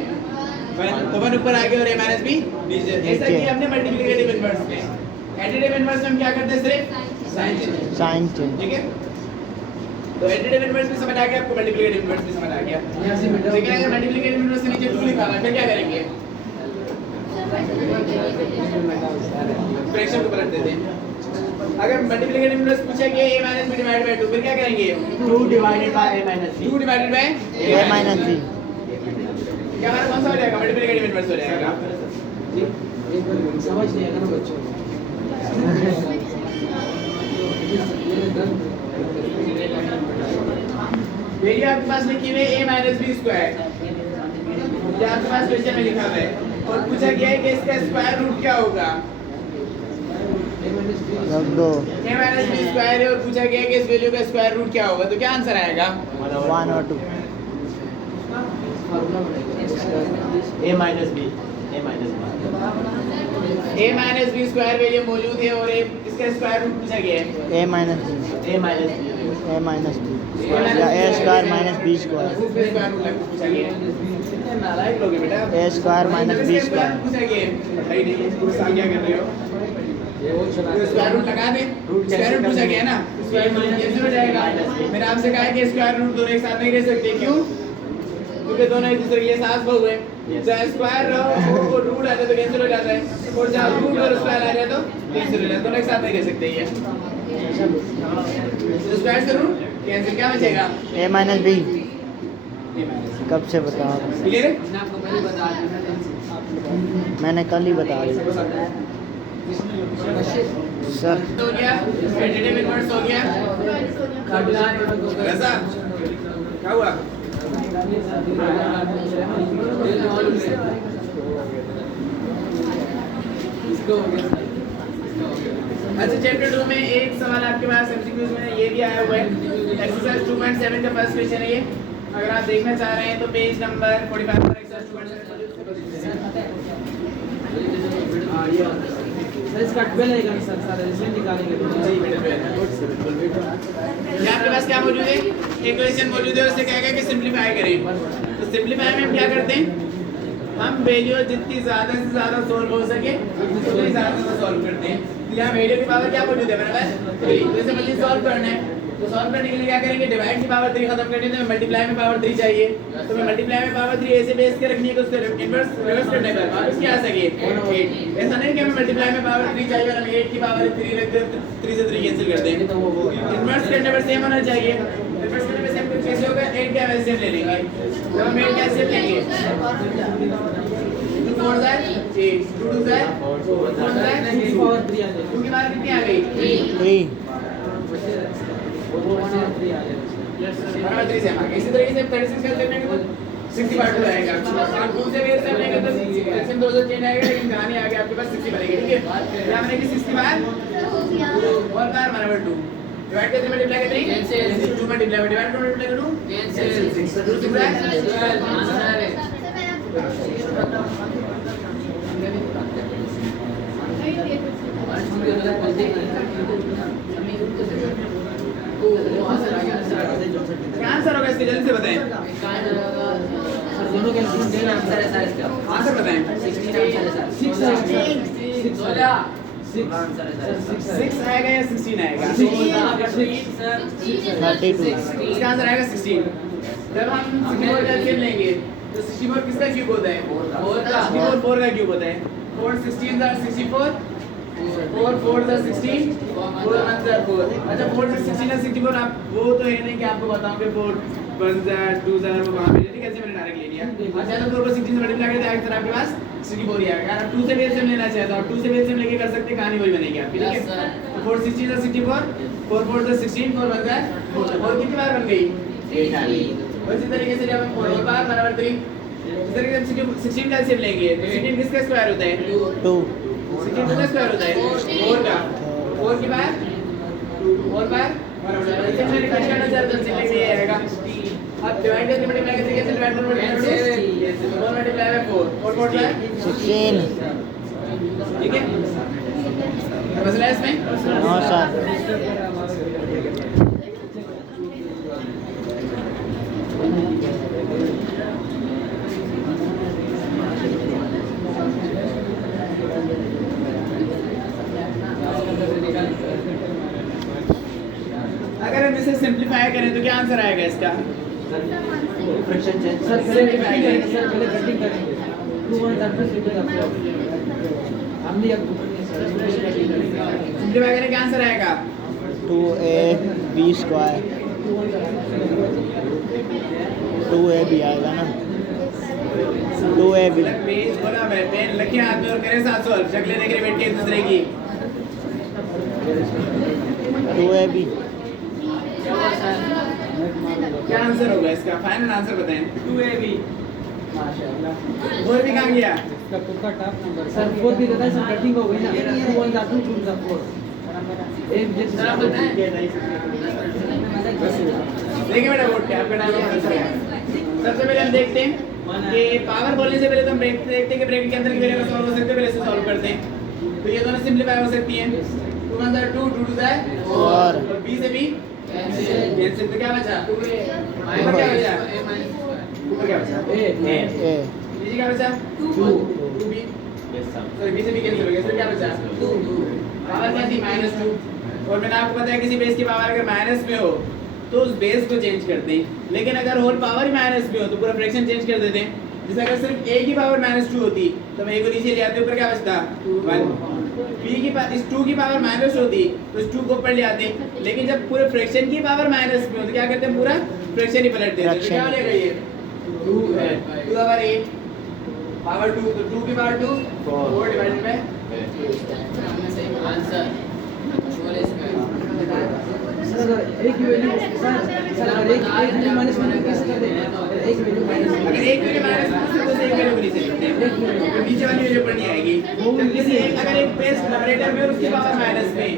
1 ऊपर आ गया और a माइनस बी नीचे। ऐसा किया हमने मल्टीप्लिकेटिव इनवर्स में। एडिटिव इनवर्स में हम क्या करते हैं? सिर्फ साइन चेंज। Sign change. ठीक है, तो एडिटिव इनवर्स भी समझ आ गया आपको, मल्टीप्लिकेटिव इनवर्स भी समझ आ गया। लेकिन अगर मल्टीप्लिकेटिव इनवर्स के नीचे 2 लिखा हुआ है फिर क्या करेंगे? फ्रैक्शन को पलट देते हैं। अगर मल्टीप्लिकेटिव इनवर्स पूछा गया a minus b divided by 2 फिर क्या करेंगे? 2 divided by a minus b. 2 divided by a minus b। क्या हमारा कौन सा हो जाएगा? मल्टीप्लिकेटिव इनवर्स हो जाएगा। समझ नहीं आएगा ना बच्चों वैल्यू आपके पास लिखी हुई है a माइनस b स्क्वायर, ये आपके पास क्वेश्चन में लिखा हुआ है और पूछा गया है कि इसका स्क्वायर रूट क्या होगा? रख दो। a माइनस b स्क्वायर है और पूछा गया है कि इस वैल्यू का स्क्वायर रूट क्या होगा, तो क्या आंसर आएगा? 1 और 2। A minus b. A minus b. a minus b square value मौजूद है और इसका स्क्वायर रूट पूछा गया है। a minus b। A minus b. a minus b या a square minus b square. उसमें स्क्वायर रूट पूछा गया है। कितने नालायक लोग हैं बेटा। a square minus b square. पूछा गया है। भाई नहीं इसको क्या कर रहे हो? तो स्क्वायर रूट लगा दे। स्क्वायर रूट पूछा गया है ना, स्क्वायर रूट कैंसिल हो जाएगा। मैंने आपसे कहा है कि स्क्वायर रूट दोनों एक साथ नहीं रह सकते, क्यों? क्योंकि दोनों एक दूसरे के लिए सास बहू है। जहाँ स्क्वायर और रूट आ जाए तो कैंसिल हो जाता है, और जहाँ रूट और स्क्वायर आ जाए तो कैंसिल हो जाता है, दोनों एक साथ नहीं रह सकते ये। तो स्क्वायर से रूट कैंसिल, क्या बचेगा? a minus b। कब से बता रहा हूँ? क्लियर है? मैंने आपको पहले बता दिया। मैंने कल ही बता दिया सर। हो गया एडिटिव इनवर्स हो गया। कैसा क्या हुआ? अच्छा, चैप्टर 2 में एक सवाल आपके पास एमसीक्यूज में ये भी आया हुआ है। एक्सरसाइज 2.7 का फर्स्ट क्वेश्चन है ये। अगर आप देखना चाह रहे हैं तो पेज नंबर 45 पर एक्सरसाइज 2.7 सर इसका 12 आएगा सर, सारे रिजल्ट निकालेंगे। ये आपके पास क्या मौजूद है? एक क्वेश्चन मौजूद है, उससे कहेगा कि सिंपलीफाई करें। तो सिंपलीफाई में हम क्या करते हैं? हम वैल्यू जितनी ज़्यादा से ज़्यादा सॉल्व हो सके उतनी ज़्यादा से सॉल्व करते हैं। तो यहाँ वैल्यू की पावर क्या मौजूद है बराबर 3, तो इसे मल्टीप्लाई सॉल्व करना है। तो सॉल्व करने के लिए क्या करेंगे? डिवाइड की पावर 3 खत्म करनी है तो मल्टीप्लाई में पावर 3 चाहिए। तो मैं मल्टीप्लाई में पावर 3 ऐसे बेस के रखनी है कि उसको इनवर्स रिवर्स करने पर वापस क्या आ सके 8। ऐसा नहीं कि हमें मल्टीप्लाई में पावर 3 चाहिए और हम 8 की पावर 3 रख दें, 3 से 3 कैंसिल कर दें। इनवर्स करने पर सेम होना चाहिए। रिवर्स करने पर सेम कैसे होगा? 8 का वैल्यू सेम ले लेंगे। जब हम 8 कैसे लेंगे? 2 4 8 2 2 4 4 पावर 3 आ जाएगा। 2 की पावर कितनी आ गई? 3। वो 1 और 3 आ जाएगा। बराबर 3 से हम आगे। इसी तरीके से 36 कैसे लेंगे तो 60/2 आएगा। और 2 से बेस लेंगे तो 6 2 से चेंज आएगा, लेकिन कहानी आगे आपके पास 60 बनेगी। ठीक है, यहाँ बनेगी 60/2 और बार बराबर 2 डिवाइड करते मल्टीप्लाई करते हैं 2 मल्टीप्लाई डिवाइड करो मल्टीप्लाई करो कैंसिल 6 2 6 आंसर है। क्या आंसर होगा इसके? जल्दी से बताएं। सर दोनों के सेम आंसर है सर इसका। आंसर बताएं। 16 आंसर है सर। 6 आंसर है सर। 6 आएगा या 16 आएगा? 32। इसका आंसर आएगा 16। जब हम 64 का क्यूब लेंगे तो 64 किसका क्यूब होता है? 4 का। 64 4 का क्यूब होता है। 4 16 are 64 4 4 are 16 4 1 are 4। अच्छा 4 से 16 are 64। आप वो तो है नहीं कि आपको बताऊंगे 4 1 are 2 are वो वहां पे ठीक है, ऐसे मैंने डायरेक्ट ले लिया। अच्छा तो 4 को 16 से मल्टीप्लाई करते हैं आपके पास 64 ही आएगा। अगर आप 2 से बेस में लेना चाहते हो 2 से बेस में लेके कर सकते हैं, कहानी वही बनेगी आपकी। ठीक है, तो 4 16 are 64 4 4 are 16 4 1 are 4 और कितनी बार बन गई? 8 आ गई। और इसी तरीके से जब हम 4 बार बराबर 3 इस तरीके से 16 का एलसीएम लेंगे तो 16 किसका स्क्वायर होता है? 2। 16 किसका स्क्वायर होता है? 4 का। 4 की बार 4 बार बराबर इसे मैं निकाल करना चाहता हूं, सिंपली ये आएगा। अब डिवाइड करके मल्टीप्लाई करके कैसे डिवाइड करोगे? 4 मल्टीप्लाई बाय 4 4 4 बाय 16। ठीक है, तो मसला है इसमें। हाँ सर। इसे सिंप्लीफाई करें तो क्या आंसर आएगा इसका? फ्रिक्शन चेंज सर पहले कटिंग करेंगे, सर पहले कटिंग करेंगे 2 1 that means it is absorbed हमने अब सिंप्लीफाई करें क्या आंसर आएगा? 2ab स्क्वायर 2ab आएगा ना 2ab पेज बोला मैं पेन लिखे हाथ में और करें साथ सॉल्व शक्लें देख रहे बैठ के एक दूसरे की 2ab क्या आंसर होगा इसका? फाइनल आंसर बताएं। 2ab और भी कहाँ गया? इसका तुक्का टॉप नंबर सर 4 भी रहता है सर कटिंग हो गई ना 2 1 that 2 2 that 4 एक जैसे जरा बताएं। देखिए बेटा वोट क्या आपका नाम है। सबसे पहले हम देखते हैं कि पावर बोलने से पहले तो हम देखते हैं कि ब्रैकेट के अंदर की वैल्यू सॉल्व हो सकते हैं, पहले से सॉल्व करते हैं। तो ये दोनों सिंपलीफाई हो सकती हैं। 2 1 2 2 2 4 और b से b कैंसिल तो क्या बचा? ऊपर क्या बचा? ऊपर क्या बचा? ए ए नीचे क्या बचा? 2 2b yes sir sorry b से b कैंसिल हो गया। इसमें क्या बचा? 2 पावर क्या थी? -2। और मैंने आपको बताया किसी बेस की पावर अगर माइनस में हो तो उस बेस को चेंज करते हैं, लेकिन अगर होल पावर ही माइनस में हो तो पूरा फ्रैक्शन चेंज कर देते हैं। जैसे अगर सिर्फ a की पावर -2 होती तो मैं a को नीचे ले आते, ऊपर क्या बचता? 1। b की इस 2 की पावर माइनस होती तो इस 2 को ऊपर ले आते, लेकिन जब पूरे फ्रैक्शन की पावर माइनस में हो तो क्या करते हैं? पूरा फ्रैक्शन ही पलट देते हैं। तो क्या बनेगा ये? 2 है 2 पावर a पावर 2 तो 2 की power 2 4 divided by answer sir एक ही वैल्यू सर अगर एक वैल्यू माइनस में कैसे कर देंगे? एक वैल्यू माइनस अगर एक वैल्यू माइनस में तो एक वैल्यू नीचे लिखते हैं, तो नीचे वाली वैल्यू ऊपर नहीं आएगी। जब किसी एक अगर एक बेस न्यूमरेटर में और उसकी पावर माइनस में,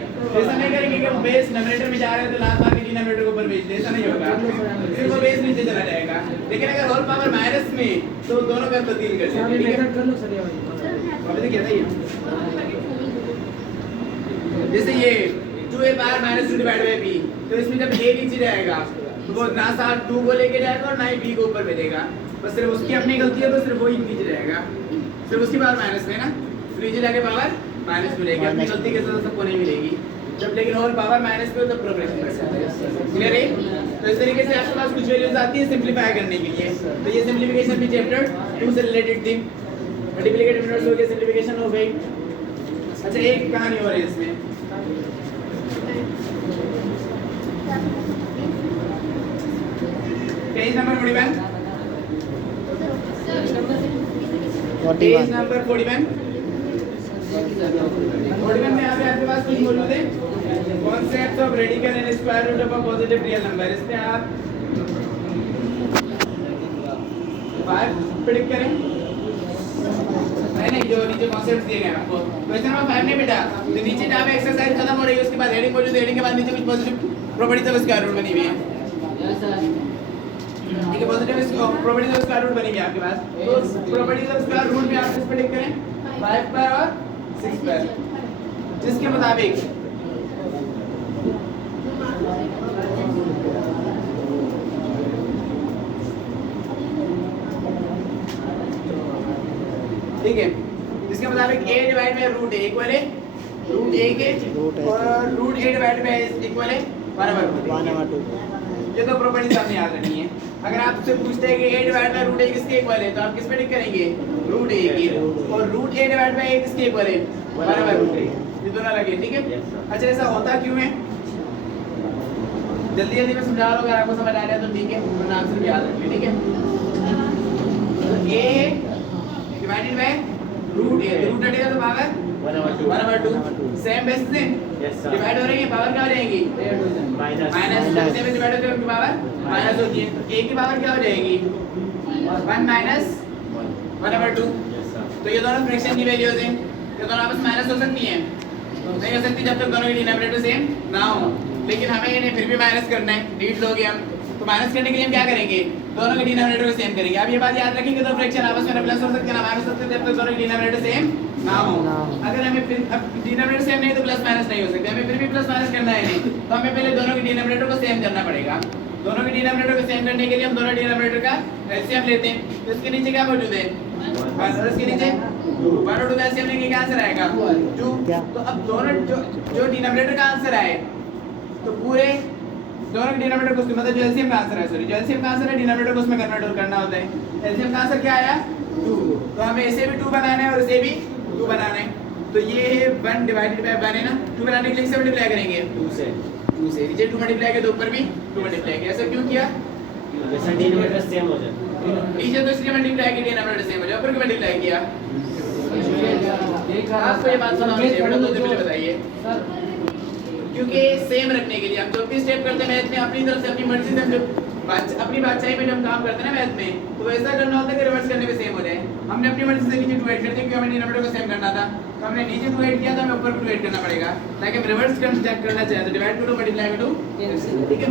ऐसा नहीं करेंगे कि बेस न्यूमरेटर में जा रहे हैं तो लास्ट बार के डिनोमिनेटर को ऊपर भेज दे, ऐसा नहीं होगा, फिर वो बेस नीचे चला जाएगा। लेकिन अगर होल पावर माइनस में तो दोनों का तब्दील कर अभी देंगे। मेथड कर लो सर ये वाली अभी तो क्या था ये? जैसे ये 2a power -2 divide by b, तो इसमें जब a नीचे जाएगा तो वो ना साथ 2 को लेके जाएगा और ना ही b को ऊपर भेजेगा, बस सिर्फ उसकी अपनी गलती है तो सिर्फ वो ही नीचे जाएगा, सिर्फ उसकी पावर माइनस में ना, तो नीचे जाके पावर माइनस मिलेगी, अपनी गलती के साथ सबको नहीं मिलेगी। जब लेकिन होल पावर माइनस में हो तब प्रोग्रेशन बढ़ जाता है। क्लियर है? तो इस तरीके से आपके पास कुछ वैल्यूज आती है सिंपलीफाई करने के लिए। तो ये सिंपलीफिकेशन भी चैप्टर 2 से रिलेटेड थी। मल्टीप्लिकेटिव मिनट्स हो गए, सिंपलीफिकेशन हो गई। अच्छा एक कहानी और है इसमें। पेज नंबर 41 पेज नंबर 41 में यहाँ पे आपके पास कुछ मौजूद है concepts of radical and square root of a positive real number. इसमें आप 5 प्रेडिक्ट करें। नहीं जो नीचे कॉन्सेप्ट्स दिए गए हैं आपको, क्वेश्चन नंबर 5 नहीं बेटा, तो नीचे जहाँ पे एक्सरसाइज खत्म हो रही है उसके बाद हेडिंग मौजूद है, हेडिंग के बाद नीचे कुछ positive properties of square root बनी हुई है। ठीक है, positive properties of square root बनी हुई है आपके पास। तो प्रॉपर्टीज ऑफ स्क्वायर रूट में आप किस प्रेडिक्ट करें? 5 पर और 6 पर, जिसके मुताबिक ठीक है, जिसके मुताबिक a divide by root a equal है रूट a के और root a divide by equal है 1/2। ये तो प्रॉपर्टीज आपने याद रखनी है। अगर आपसे पूछते हैं कि a divide by root a किसके इक्वल है, तो आप किस पे टिक करेंगे? रूट a की। और root a divide by a किसके इक्वल है? 1/√a। ये दोनों लगे, ठीक है। अच्छा ऐसा होता क्यों है? जल्दी जल्दी में समझा रहा हूँ, अगर आपको समझ आ रहा है तो ठीक है, वरना आप सिर्फ याद रखिए, ठीक है। a divided by root a, root हटेगा तो पावर 1/2 सेम बेस से डिवाइड हो रही है, पावर क्या हो जाएगी? माइनस से डिवाइड होकर उनकी पावर माइनस होती है, तो a की पावर क्या हो जाएगी? 1 माइनस 1/2। तो ये दोनों फ्रैक्शन की वैल्यूज हैं, ये दोनों आपस में माइनस हो सकती हैं? नहीं हो सकती जब तक दोनों के डिनोमिनेटर सेम ना हो। लेकिन हमें इन्हें फिर भी माइनस करना है, लीड लोगे हम, तो माइनस करने के लिए हम क्या करेंगे? दोनों के डिनोमिनेटर को सेम करेंगे। आप ये बात याद रखेंगे, तो फ्रैक्शन आपस में प्लस हो सकते हैं ना माइनस हो सकते हैं जब तक दोनों के डिनोमिनेटर सेम ना हो। अगर हमें फिर अब डिनोमिनेटर सेम नहीं तो प्लस माइनस नहीं हो सकते, हमें फिर भी प्लस माइनस करना है नहीं, तो हमें पहले दोनों के डिनोमिनेटर को सेम करना पड़ेगा। दोनों के डिनोमिनेटर को सेम करने के लिए हम दोनों डिनोमिनेटर का एलसीएम लेते हैं। तो इसके नीचे क्या मौजूद है? और इसके नीचे 1/2 का एलसीएम लेंगे, क्या आंसर आएगा? 2। तो अब दोनों जो डिनोमिनेटर का आंसर आए तो पूरे दोनों के डिनोमिनेटर को मतलब जो एलसीएम का आंसर है, सॉरी जो एलसीएम का आंसर है डिनोमिनेटर को उसमें कन्वर्ट करना होता है। एलसीएम का आंसर क्या आया 2, तो हमें इसे भी 2 बनाना है और इसे भी 2 बनाना है। तो ये 1 डिवाइडेड बाय 1 है ना, 2 बनाने के लिए किससे मल्टीप्लाई करेंगे 2 से नीचे 2 मल्टीप्लाई किया तो ऊपर भी 2 मल्टीप्लाई किया। ऐसा क्यों किया? वैसे डिनोमिनेटर सेम हो जाए, नीचे तो इसलिए मल्टीप्लाई किया डिनोमिनेटर सेम हो जाए, ऊपर क्यों मल्टीप्लाई किया? आपको ये बात समझ में बड़ा तो मुझे बताइए। क्योंकि सेम रखने के लिए हम जो भी स्टेप करते हैं मैथ में अपनी तरफ से अपनी मर्जी से हम जब अपनी बादशाही में जब काम करते हैं ना मैथ में, तो ऐसा करना होता है कि रिवर्स करने में सेम हो जाए। हमने अपनी मर्जी से नीचे 2 ऐड कर दिया क्योंकि हमें डिनोमिनेटर को सेम करना था, तो हमने नीचे 2 ऐड किया तो हमें ऊपर 2 ऐड करना पड़ेगा ताकि हम रिवर्स करना चाहे तो डिवाइड करो मल्टीप्लाई करो, ठीक है।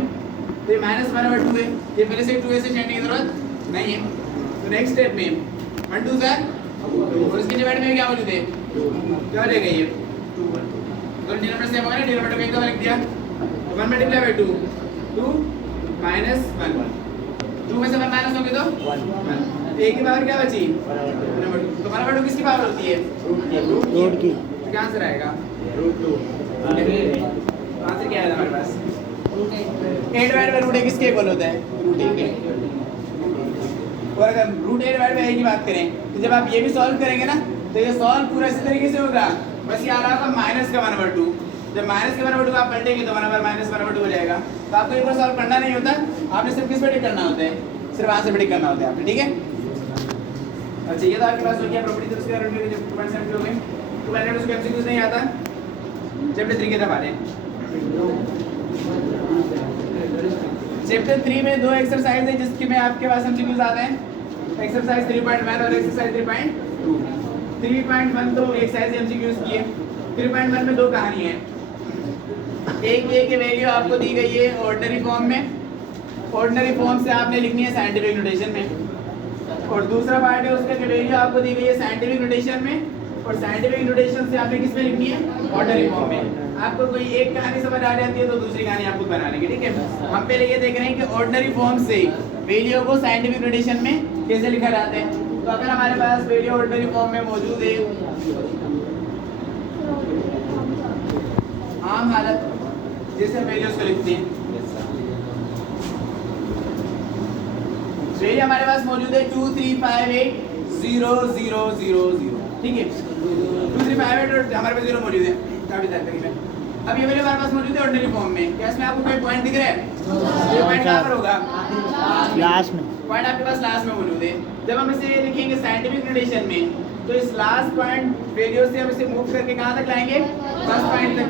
तो ये -1/2 है, ये पहले से 2 से चढ़ने की जरूरत नहीं है। तो नेक्स्ट स्टेप में 1 2 और इसके डिवाइड में क्या मौजूद है क्या हो जाएगा ये 2 तो डिनोमिनेटर सेम होगा ना, डिनोमिनेटर को एक दफा लिख दिया तो 1 मल्टीप्लाई बाय 2 2 -1 2 में से 1 माइनस होंगे तो 1 एक की पावर क्या बची तो बराबर 2 किसकी पावर होती है रूट की। क्या आंसर आएगा √2। आंसर क्या है हमारे पास 8 डिवाइड बाय √a किसके इक्वल होता है √a के। और अगर √a डिवाइड बाय a की बात करें तो जब आप ये भी सॉल्व करेंगे ना तो ये सॉल्व पूरा इसी तरीके से होगा, बस ये आ रहा होगा -1/2। जब -1/2 आप पलटेंगे तो 1/-1/2 हो जाएगा। तो आपको एक बार सॉल्व करना नहीं होता, आपने सिर्फ किस पे टिक करना होता है, सिर्फ वहां से पे टिक करना होता है आपने, ठीक है। अच्छा ये तो आपके पास हो गया प्रॉपर्टी, तो उसके बारे में जब 2.7 हो गए 2.7 उसको एमसीक्यूज नहीं आता, चैप्टर 3 की तरफ आ रहे हैं। चैप्टर 3 में 2 एक्सरसाइज है जिसके में आपके पास एमसीक्यूज आते हैं, एक्सरसाइज 3.1 और एक्सरसाइज 3.2। 3.1 तो एक्सरसाइज एमसीक्यूज की है, 3.1 में 2 कहानी है। एक ए की वैल्यू आपको दी गई है ऑर्डिनरी फॉर्म में, ऑर्डिनरी फॉर्म से आपने लिखनी है साइंटिफिक नोटेशन में, और दूसरा पार्ट है उसका कि वैल्यू आपको दी गई है साइंटिफिक नोटेशन में, और साइंटिफिक नोटेशन से आपने किस में लिखनी है ऑर्डिनरी फॉर्म में। आपको कोई एक कहानी समझ आ जाती है तो दूसरी कहानी आपको बना लेंगे, ठीक है। हम पहले ये देख रहे हैं कि ऑर्डिनरी फॉर्म से वैल्यू को साइंटिफिक नोटेशन में कैसे लिखा जाता है। तो अगर हमारे पास वैल्यू ऑर्डिनरी फॉर्म में मौजूद है, आम हालत जैसे वैल्यूज को लिखते हैं, वैल्यू हमारे पास मौजूद है 2 3 5 8 0 0 0 0, ठीक है। 2 3 5 8 और हमारे पास 0 मौजूद है काफी सारे तरीके। अब ये वैल्यू हमारे पास मौजूद है ऑर्डिनरी फॉर्म में, क्या इसमें आपको कोई पॉइंट दिख रहा है? ये पॉइंट कहां पर होगा लास्ट में, पॉइंट आपके पास लास्ट में मौजूद है। जब हम इसे लिखेंगे साइंटिफिक नोटेशन में तो इस लास्ट पॉइंट वैल्यू से हम इसे मूव करके कहां तक लाएंगे फर्स्ट पॉइंट तक,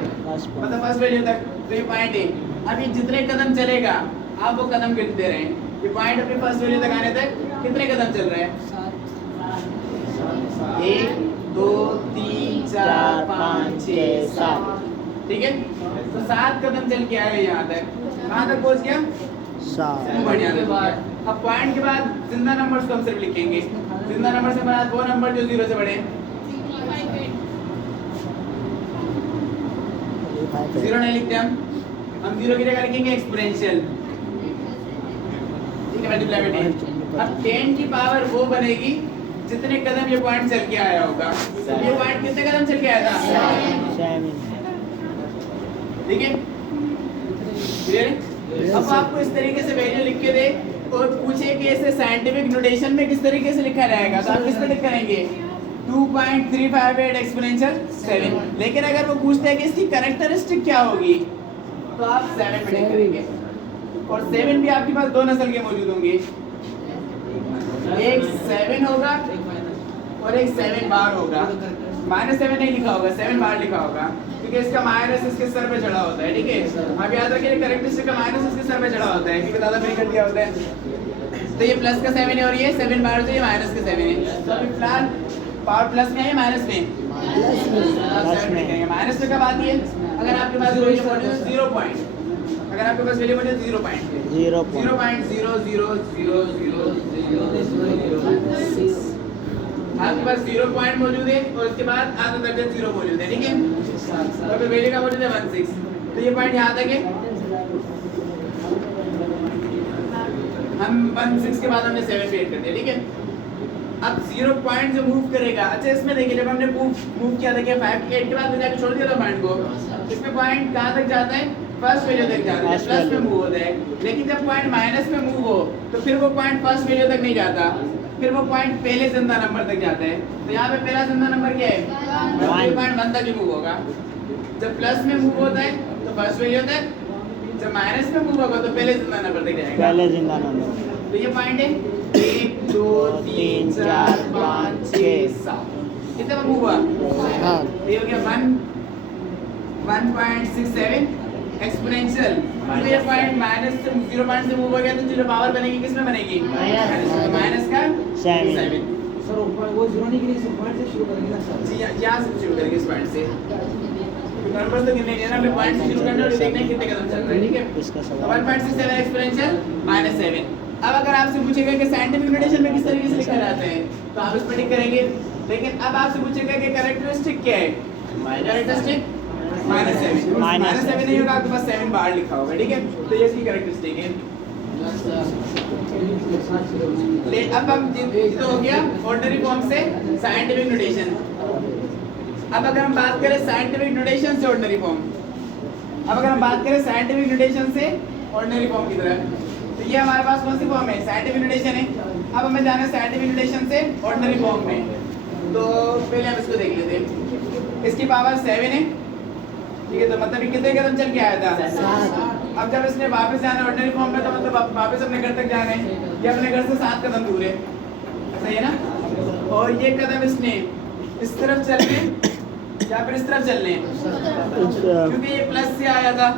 मतलब फर्स्ट वैल्यू तक। तो ये पॉइंट है, अब ये जितने कदम चलेगा आप वो कदम गिनते रहें। ये पॉइंट अपने फर्स्ट वैल्यू तक आने तक कितने कदम चल रहे हैं 1 2 3 4 5 6 7, ठीक है। तो 7 कदम चल के आए यहाँ तक, कहाँ तक पहुँच गया 7। बढ़िया। अब पॉइंट के बाद जिंदा नंबर्स को हम सिर्फ लिखेंगे, जिंदा नंबर से बना वो नंबर जो 0 से बड़े 0 नहीं लिखते हम 0 की जगह लिखेंगे एक्सपोनेंशियल, ठीक है, मल्टीप्लाई बाय 10। अब 10 की पावर वो बनेगी जितने कदम ये पॉइंट चल के आया होगा। ये पॉइंट कितने कदम चल के आया था 7। ठीक है, क्लियर है। अब आपको इस तरीके से वैल्यू लिख के दे और पूछे कि इसे साइंटिफिक नोटेशन में किस तरीके से लिखा जाएगा, तो आप किस पे लिख करेंगे 2.358 एक्सपोनेंशियल 7। लेकिन अगर वो पूछते हैं कि इसकी कैरेक्टरिस्टिक क्या होगी तो आप 7 पे टिक करेंगे। और 7 भी आपके पास 2 नस्ल के मौजूद होंगे, एक 7 होगा और एक 7 बार होगा। -7 नहीं लिखा होगा, 7 बार लिखा होगा क्योंकि इसका माइनस इसके सर पे चढ़ा होता है, ठीक है। आप याद रखिए कैरेक्टरिस्टिक का माइनस इसके सर पे चढ़ा होता है क्योंकि ज़्यादा फ्री कर दिया होता है। तो ये प्लस का 7 है और ये 7 बार से ये माइनस का 7 है। तो अभी फिलहाल पावर प्लस में है या माइनस में? प्लस में। माइनस में कब आती है? अगर आपके पास वैल्यू मौजूद है 0 पॉइंट, अगर आपके पास वैल्यू मौजूद है 0 पॉइंट 0.0000006 आपके पास 0 पॉइंट मौजूद है और उसके बाद आधा दर्जन 0 मौजूद है, ठीक है। तो फिर वैल्यू का मौजूद है 16, तो ये पॉइंट यहाँ तक है। हम 16 के बाद हमने 7 पे ऐड कर दिया, ठीक है। अब 0 पॉइंट जो मूव करेगा, अच्छा इसमें देखिए जब हमने मूव किया था कि 5 8 के बाद में जाके छोड़ दिया था पॉइंट को, इसमें पॉइंट कहाँ तक जाता है फर्स्ट वैल्यू तक जाता है, First प्लस में value। मूव होता है। लेकिन जब पॉइंट माइनस में मूव हो तो फिर वो पॉइंट फर्स्ट वैल्यू तक नहीं जाता, फिर वो पॉइंट पहले जिंदा नंबर तक जाता है। तो यहाँ पे पहला जिंदा नंबर क्या है? One। पॉइंट 1 तक ही मूव होगा। जब प्लस में मूव होता है तो फर्स्ट वैल्यू तक, जब माइनस में मूव होगा तो पहले जिंदा नंबर तक जाएगा। पहले जिंदा नंबर। तो ये पॉइंट है 1 2 3 4 5 6 7, कितना मूव हुआ? हाँ ये हो गया 1.67 एक्सपोनेंशियल। तो ये पॉइंट माइनस से 0 पॉइंट से मूव हो गया तो जो पावर बनेगी किस में बनेगी? माइनस का 7। सर वो जीरो नहीं गिरी, इस पॉइंट से शुरू करेंगे ना सर। जी यहाँ से शुरू करेंगे इस पॉइंट से। नंबर तो गिनने नहीं है ना, हमें पॉइंट से शुरू करना है और देखना है कितने कदम चल रहे हैं, ठीक है? इसका तो सवाल 1.67 एक्सपोनेंशियल -7। अब अगर आपसे पूछेगा कि साइंटिफिक नोटेशन में किस तरीके से लिखा जाता है तो आप इस पर टिक करेंगे। लेकिन अब आपसे पूछेगा कि कैरेक्टरिस्टिक क्या है? कैरेक्टरिस्टिक -7। -7 नहीं होगा, आपके पास 7 बाहर लिखा होगा, ठीक है? तो ये इसकी कैरेक्टरिस्टिक है। ले अब हम तो हो गया ऑर्डिनरी फॉर्म से साइंटिफिक नोटेशन। अब अगर हम बात करें साइंटिफिक नोटेशन से ऑर्डिनरी फॉर्म, अब अगर हम बात करें साइंटिफिक नोटेशन से ऑर्डिनरी फॉर्म की तरफ, तो ये हमारे पास कौन सी फॉर्म है? साइंटिफिक नोटेशन है। अब हमें जाना है साइंटिफिक नोटेशन से ऑर्डिनरी फॉर्म में। तो पहले हम इसको देख लेते हैं। इसकी पावर 7 है, ठीक है? तो मतलब कितने कदम चल के आया था? अब जब इसने वापस जाना है ऑर्डिनरी फॉर्म में तो मतलब वापस अपने घर तक जाना है। ये अपने घर से 7 कदम दूर है, सही है ना? और ये कदम इसने इस तरफ चलने या फिर इस तरफ चलने, क्योंकि ये प्लस से आया था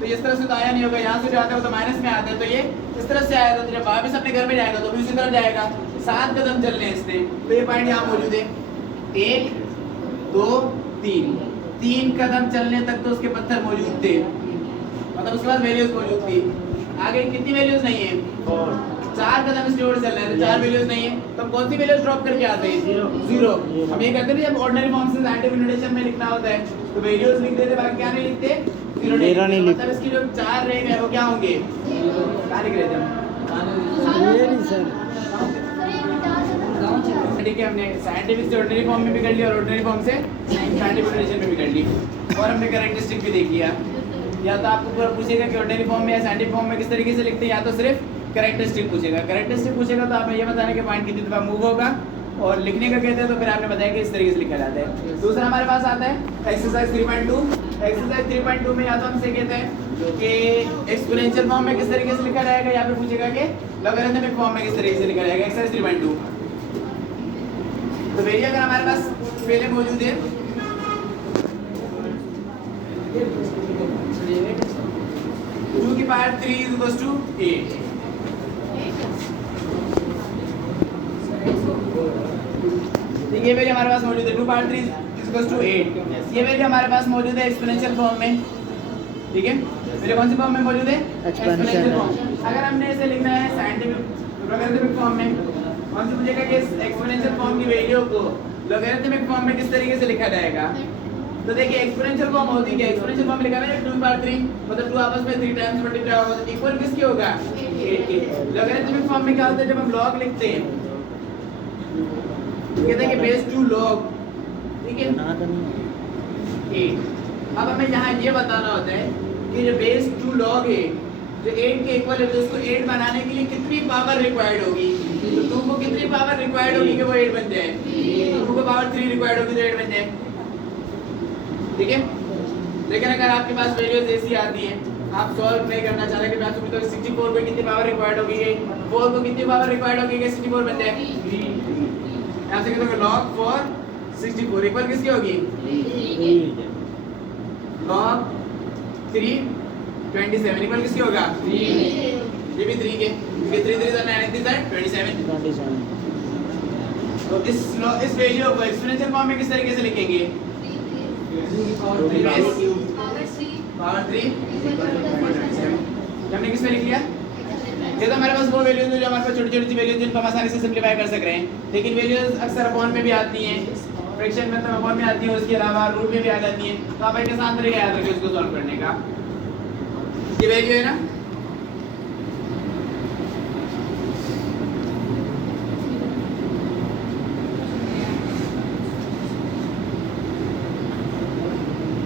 तो इस तरफ से तो आया नहीं होगा, यहाँ से जो आता है वो तो माइनस में आता है, तो ये इस तरफ से आया था। तो जब वापस अपने घर में जाएगा तो भी उसी तरफ जाएगा। 7 कदम चलने इसने, तो ये पॉइंट यहाँ मौजूद है। 1 2 3 कदम चलने तक तो उसके पत्थर मौजूद थे, मतलब उसके पास वैल्यूज मौजूद थी। आगे कितनी वैल्यूज नहीं है? 4 कदम इसने और चलना है तो 4 वैल्यूज नहीं है, तो हम कौन सी वैल्यूज ड्रॉप करके आते हैं? 0। हम ये करते हैं जब ऑर्डिनरी फॉर्म से साइंटिफिक नोटेशन में लिखना होता है तो वैल्यूज लिख देते, बाकी क्या नहीं लिखते? 0 नहीं लिखते। मतलब इसकी जो 4 रेंज है वो क्या होंगे? कहाँ लिख रहे थे हम? ये नहीं सर। ठीक है, हमने साइंटिफिक से ऑर्डिनरी फॉर्म में भी कर लिया और ऑर्डिनरी फॉर्म से साइंटिफिक नोटेशन में भी कर ली, और हमने कैरेक्टरिस्टिक भी देख लिया। या तो आपको पूरा पूछेगा कि ऑर्डिनरी फॉर्म में या साइंटिफिक फॉर्म में किस तरीके से लिखते हैं, या तो सिर्फ कैरेक्टरिस्टिक पूछेगा। कैरेक्टरिस्टिक पूछेगा तो आपने ये बताना कि पॉइंट कितनी दफा मूव होगा, और लिखने का कहते हैं तो फिर आपने बताया कि इस तरीके से लिखा जाता है। दूसरा हमारे पास आता है एक्सरसाइज 3.2। एक्सरसाइज 3.2 में या तो हमसे कहते हैं कि एक्सपोनेंशियल फॉर्म में किस तरीके से लिखा जाएगा, या फिर पूछेगा कि लॉगरिथमिक फॉर्म में किस तरीके से लिखा जाएगा। एक्सरसाइज 3.2 तो वेरिएबल अगर हमारे पास पहले मौजूद है 2 की पावर 3 इक्वल्स टू 8। ये वैल्यू हमारे पास मौजूद है 2 पावर 3 इक्वल्स टू 8। ये वैल्यू हमारे पास मौजूद है एक्सपोनेंशियल फॉर्म में, ठीक है? वैल्यू कौन सी फॉर्म में मौजूद है? Exponential form. अगर हमने इसे लिखना है साइंटिफिक लॉगरिथमिक फॉर्म में, कौन से पूछेगा कि एक्सपोनेंशियल फॉर्म की वैल्यू को लॉगरिथमिक फॉर्म में किस तरीके से लिखा जाएगा। तो देखिए एक्सपोनेंशियल फॉर्म होती है, एक्सपोनेंशियल फॉर्म लिखा है 2 पावर 3, मतलब 2 आपस में 3 टाइम्स मल्टीप्लाई होगा तो इक्वल किसके होगा? 8 के। लॉगरिथमिक फॉर्म में क्या होता है जब हम लॉग लिखते हैं, कहते हैं कि बेस 2 लॉग, ठीक है? 8। अब हमें यहाँ ये बताना होता है कि जो बेस 2 लॉग है जो 8 के इक्वल है, तो उसको 8 बनाने के लिए कितनी पावर रिक्वायर्ड होगी? तो 2 को कितनी पावर रिक्वायर्ड होगी कि वो 8 बन जाए? 2 को पावर 3 रिक्वायर्ड होगी तो 8 बन जाए, ठीक है? लेकिन अगर आपके पास वैल्यूज ऐसी आती हैं, आप सॉल्व नहीं करना चाहते कि मैं तो 64 को कितनी पावर रिक्वायर्ड होगी, 4 को कितनी पावर रिक्वायर्ड होगी कि 64 बन जाए? यहाँ से कहते हैं log 4 64 इक्वल किसकी होगी? log 3 27 इक्वल किसकी होगा? ये भी 3 के, क्योंकि 3 3 27। तो इस वैल्यू को एक्सपोनेंशियल फॉर्म में किस तरीके से लिखेंगे? पावर 3 हमने किस में लिख लिया? ये तो हमारे पास वो वैल्यूज है जो हमारे पास छोटी छोटी सी वैल्यूज जिनको हम आसानी से सिंपलीफाई कर सक रहे हैं, लेकिन वैल्यूज अक्सर अपॉन में भी आती हैं, फ्रैक्शन में तो अपॉन में आती है, उसके अलावा रूट में भी आ जाती हैं। तो आप एक आसान तरीका याद रखिए उसको सॉल्व करने का। ये वैल्यू है ना,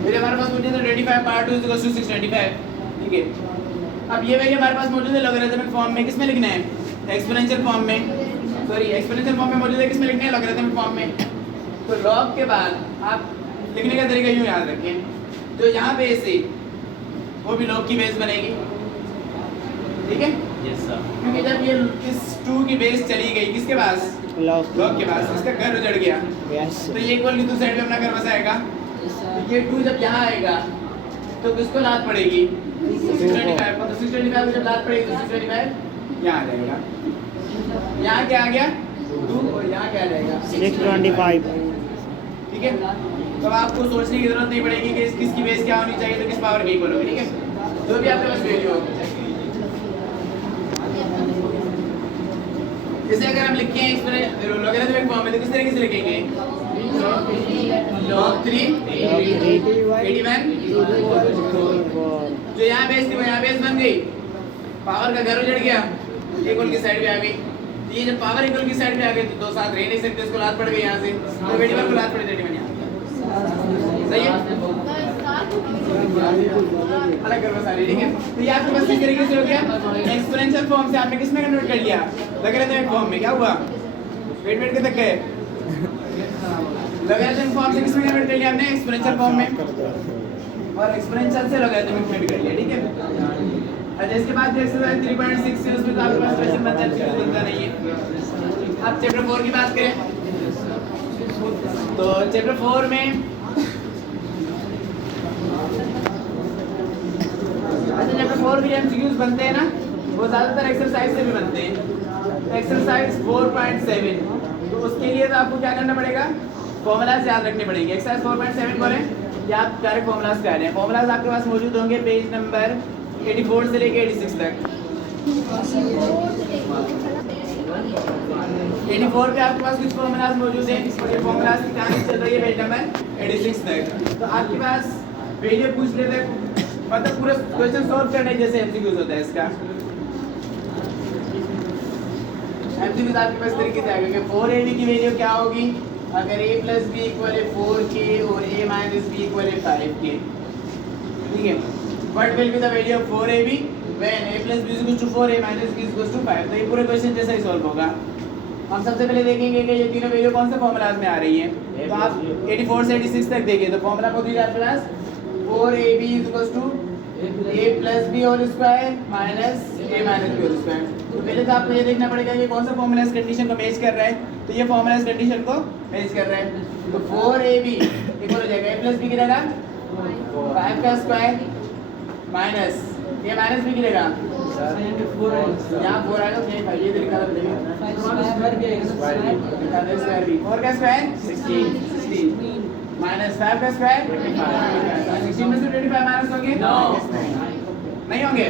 फिर हमारे पास मुझे तो 25 पावर 2 625 ठीक है। अब ये वैल्यू हमारे पास मौजूद है लॉगरिथमिक फॉर्म में, किसमें लिखना है? एक्सपोनेंशियल फॉर्म में, सॉरी एक्सपोनेंशियल फॉर्म में मौजूद है, किसमें लिखना है? लॉगरिथमिक फॉर्म में। तो लॉग के बाद आप लिखने का तरीका यूँ याद रखें, जो यहाँ बेस है वो भी लॉग की बेस बनेगी, ठीक है? Yes, sir. क्योंकि जब ये इस 2 की बेस चली गई किसके पास? लॉग लॉग के पास, इसका घर उजड़ गया, यस तो ये इक्वल की दूसरी साइड पे अपना घर बसाएगा। तो ये 2 जब यहाँ आएगा तो किसको लात पड़ेगी? 625 को। तो 625 को जब लात पड़ेगी तो 625 यहाँ आ जाएगा। यहाँ क्या आ गया? 2 और यहाँ क्या आ जाएगा? 625 ठीक है। तो अब आपको सोचने की जरूरत नहीं पड़ेगी कि किसकी बेस क्या होनी चाहिए, तो किस पावर की इक्वल होगी, ठीक है? जो भी आपके पास वैल्यू हो। इसे अगर हम लिखें लॉगरिथमिक फॉर्म में तो किस तरीके से लिखेंगे? log 3 81 जो यहाँ बेस थी वो यहाँ बेस बन गई, पावर का घर उजड़ गया, इक्वल की साइड पे आ गई। तो ये जब पावर इक्वल की साइड पे आ गई तो दो साथ रह नहीं सकते, इसको लात पड़ गई यहाँ से, तो 81 को लात पड़ी 81 यहाँ। सही है? अलग कर बसा, ठीक है? तो ये आपके पास किस तरीके से हो गया? एक्सपोनेंशियल फॉर्म से आपने किसमें कन्वर्ट कर लिया? लॉगरिथमिक फॉर्म में। क्या हुआ? वेट के तक गए। लॉगरिथमिक फॉर्म से किसमें कन्वर्ट कर लिया हमने? एक्सपोनेंशियल फॉर्म में, और एक्सपोनेंशियल से लॉगरिथमिक में भी कर लिया, ठीक है? अच्छा, इसके बाद जो एक्सरसाइज 3.6 है उसमें तो आपके पास क्वेश्चन बनता नहीं है। अब चैप्टर 4 की बात करें तो चैप्टर 4 में अच्छा चैप्टर 4 में एमसीक्यूज बनते हैं ना, वो ज़्यादातर एक्सरसाइज से भी बनते हैं। एक्सरसाइज 4.7, तो उसके लिए तो आपको क्या करना पड़ेगा? फॉर्मूलाज याद रखने पड़ेंगे। एक्सरसाइज 4.7 बोलें या आप डायरेक्ट फॉर्मूलाज कह रहे हैं? फॉर्मूलाज आपके पास मौजूद होंगे पेज नंबर 84 से लेके 86 तक। 84 पे आपके पास कुछ फॉर्मूलाज मौजूद हैं, और ये फॉर्मूलाज की कहानी चल रही है पेज नंबर 86 तक। तो आपके पास वैल्यू पूछ लेते हैं, मतलब पूरा क्वेश्चन सॉल्व करने जैसे एमसीक्यूज होता है इसका। एमसीक्यूज आपके पास तरीके से आएगा कि 4ab की वैल्यू क्या होगी अगर a + b = 4k और a - b = 5k, ठीक है? What will be the value of 4ab when a + b = 4, a - b = 5? तो ये पूरे क्वेश्चन जैसा ही सॉल्व होगा। हम सबसे पहले देखेंगे कि ये तीनों वैल्यू कौन से फॉर्मूलाज में आ रही हैं। तो आप 84 से 86 तक देखिए, तो फॉर्मूला मौजूद है आपके पास 4ab = a + b whole square minus a - b whole square. तो पहले तो आपको ये देखना पड़ेगा कि कौन सा फॉर्मूला इस कंडीशन को मैच कर रहा है। तो ये फॉर्मूला इस कंडीशन को मैच कर रहा है, तो 4ab इक्वल हो जाएगा a + b की जगह 5 का स्क्वायर माइनस a - b की जगह यहाँ 4 आएगा, तो ये ये लिखा था देखिए, लिखा था स्क्वायर b, 4 का स्क्वायर 16 माइनस 5 का स्क्वायर 25। 16 में से 25 माइनस होंगे? नहीं होंगे।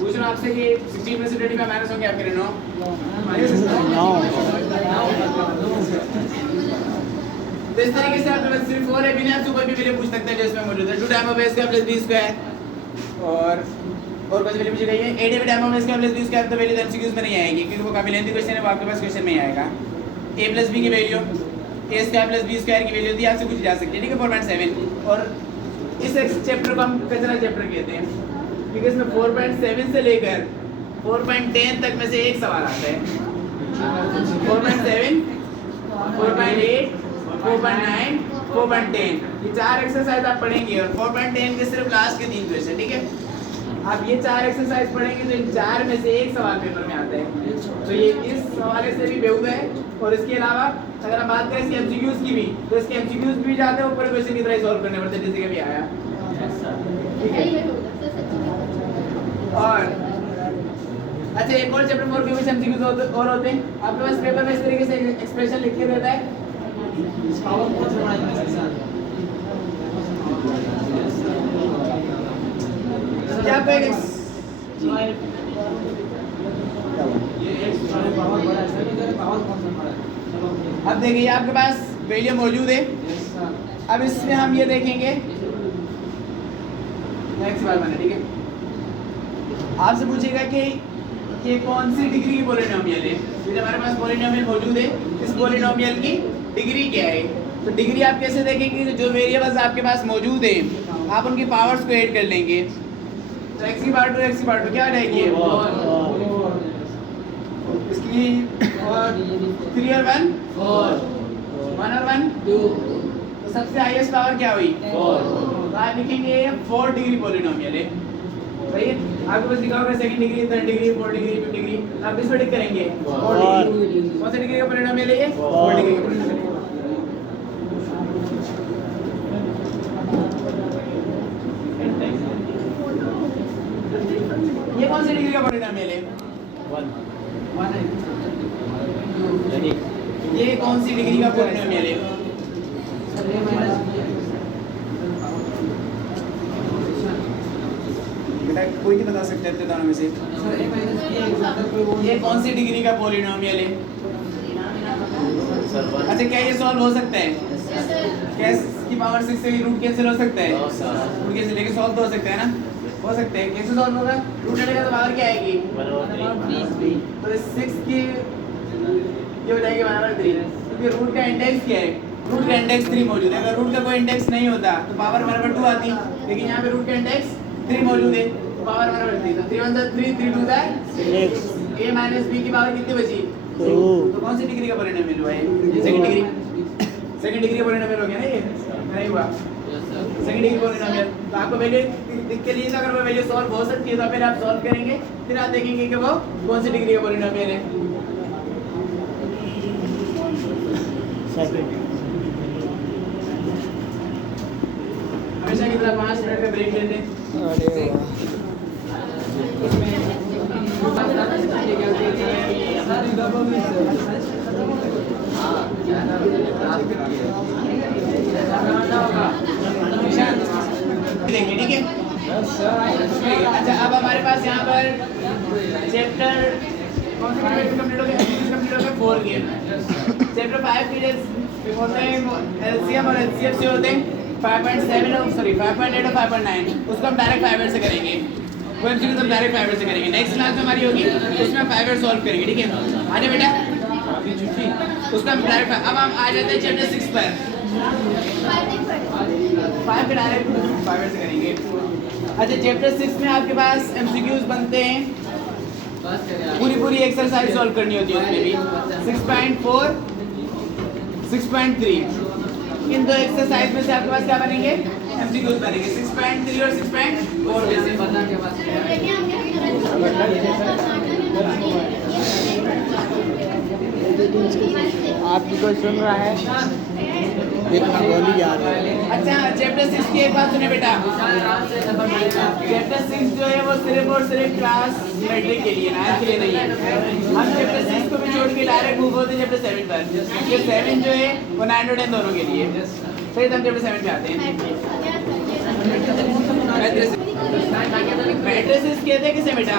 पूछ रहा हूं आपसे कि 16 में से 25 माइनस होंगे, आप कह रहे नो। तो इस तरीके से आपके पास सिर्फ 4ab ने आपसे कोई भी वैल्यू पूछ सकते हैं जो इसमें मौजूद है। 2 time of a square plus b square और कुछ वैल्यू पूछी गई है। 8ab time of a square plus b square तो वैल्यू एमसीक्यूज में नहीं आएगी क्योंकि वो काफी लेंथी क्वेश्चन है, वो आपके पास क्वेश्चन में ही आएगा। a + b की value a square plus b square की वैल्यू दी आपसे पूछी जा सकती है, ठीक है? 4.7, और इस चैप्टर को हम कचरा चैप्टर कहते हैं क्योंकि इसमें 4.7 से लेकर 4.10 तक में से एक सवाल आता है। 4.7, 4.8, 4.9, 4.10 ये 4 एक्सरसाइज आप पढ़ेंगे, और 4.10 के सिर्फ लास्ट के 3 क्वेश्चन, ठीक है? आप ये 4 एक्सरसाइज पढ़ेंगे तो इन 4 में से एक सवाल पेपर में आता है, तो ये इस हवाले से भी बेहूदा है। और इसके अलावा अगर हम बात करें इसके एमसीक्यूज की भी, तो इसके एमसीक्यूज भी जाते हैं ऊपर क्वेश्चन की तरह सॉल्व करने पड़ते हैं जैसे कि अभी आया, ठीक है? और अच्छा एक और चैप्टर 4 के कुछ एमसीक्यूज और होते हैं आपके पास पेपर में, इस तरीके से एक्सप्रेशन लिख के देता है। क्या अब देखिए आपके पास वैल्यू मौजूद है। अब इसमें हम ये देखेंगे नेक्स्ट बार बना, ठीक है? आपसे पूछेगा कि ये कौन सी डिग्री की पॉलिनोमियल है। तो हमारे पास पॉलिनोमियल मौजूद है, इस पॉलिनोमियल की डिग्री क्या है? तो डिग्री आप कैसे देखेंगे कि जो वेरिएबल्स आपके पास मौजूद हैं आप उनकी पावर्स को ऐड कर लेंगे। तो x की पावर टू क्या हो जाएगी इसकी 3 और 1 1 और 1 2। तो सबसे हाईएस्ट पावर क्या हुई 4। तो आप लिखेंगे 4 डिग्री पॉलिनोमियल है। सही है, आपके पास लिखा होगा second degree, third degree, fourth degree, fifth degree. आप इसको टिक करेंगे 4 डिग्री। कौन सा डिग्री का पॉलिनोमियल है ये 4 डिग्री का पॉलिनोमियल। ये कौन सी डिग्री का पॉलिनोमियल है 1 ये कौन सी डिग्री का पॉलिनोमियल है बेटा कोई नहीं बता सकते इतने दोनों में से ये कौन सी डिग्री का पॉलिनोमियल है। अच्छा क्या ये सॉल्व हो सकता है क्या इसकी पावर 6 से रूट कैंसिल हो सकता है रूट कैंसिल लेके सॉल्व तो हो सकता है ना हो सकते हैं। कैसे सॉल्व होगा रूट लेगा तो पावर क्या आएगी 1/3। तो 6 की ये हो जाएगी 1/3 क्योंकि रूट का इंडेक्स क्या है रूट का इंडेक्स 3 मौजूद है। अगर रूट का कोई इंडेक्स नहीं होता तो पावर 1/2 आती लेकिन यहाँ पे रूट का इंडेक्स 3 मौजूद है तो पावर 1/3। तो 3 1 3 3 2 a माइनस b की पावर कितनी बची 2। तो कौन सी डिग्री का पॉलिनोमियल हुआ है सेकंड डिग्री का पॉलिनोमियल हो गया ना ये नहीं हुआ सेकंड डिग्री पॉलिनोमियल। तो आपको वैल्यू दिख के लिए अगर वो वैल्यू सॉल्व हो सकती है तो फिर आप सॉल्व करेंगे फिर आप देखेंगे कि वो कौन सी डिग्री का पॉलिनोमियल है। हमेशा की तरह 5 मिनट का ब्रेक लेते हैं। देखेंगे ठीक है। अच्छा अब हमारे पास यहाँ पर चैप्टर कौन सा कंप्लीट हो गया 4 के चैप्टर 5 के होते हैं एलसीएम और एचसीएफ से होते हैं 5.7 और सॉरी 5.8 और 5.9 उसको हम डायरेक्ट 5 से करेंगे वो एमसीक्यू तो डायरेक्ट 5 से करेंगे। नेक्स्ट क्लास में हमारी होगी उसमें हम 5 सॉल्व करेंगे ठीक है। आजा बेटा उसका हम डायरेक्ट अब हम आ जाते हैं चैप्टर 6 पर 5 पे डायरेक्ट 5 से करेंगे। अच्छा चैप्टर 6 में आपके पास एमसीक्यूज बनते हैं पूरी एक्सरसाइज सॉल्व करनी होती है उसमें भी 6.4 6.3 इन दो एक्सरसाइज में से आपके पास क्या बनेंगे एमसीक्यूज बनेंगे 6.3 और 6.4 में से। आपकी कोई सुन रहा है इतना गोली जा रहा है। अच्छा चैप्टर 6 की एक बात सुने बेटा चैप्टर 6 जो है वो सिर्फ और सिर्फ क्लास मैट्रिक के लिए 9 के लिए नहीं है। हम चैप्टर 6 को भी छोड़ के डायरेक्ट मूव होते हैं चैप्टर 7 पर। ये 7 जो है वो 9 और 10 दोनों के लिए सही। तो हम चैप्टर 7 पे आते हैं। मैट्रिसेस कहते हैं किसे बेटा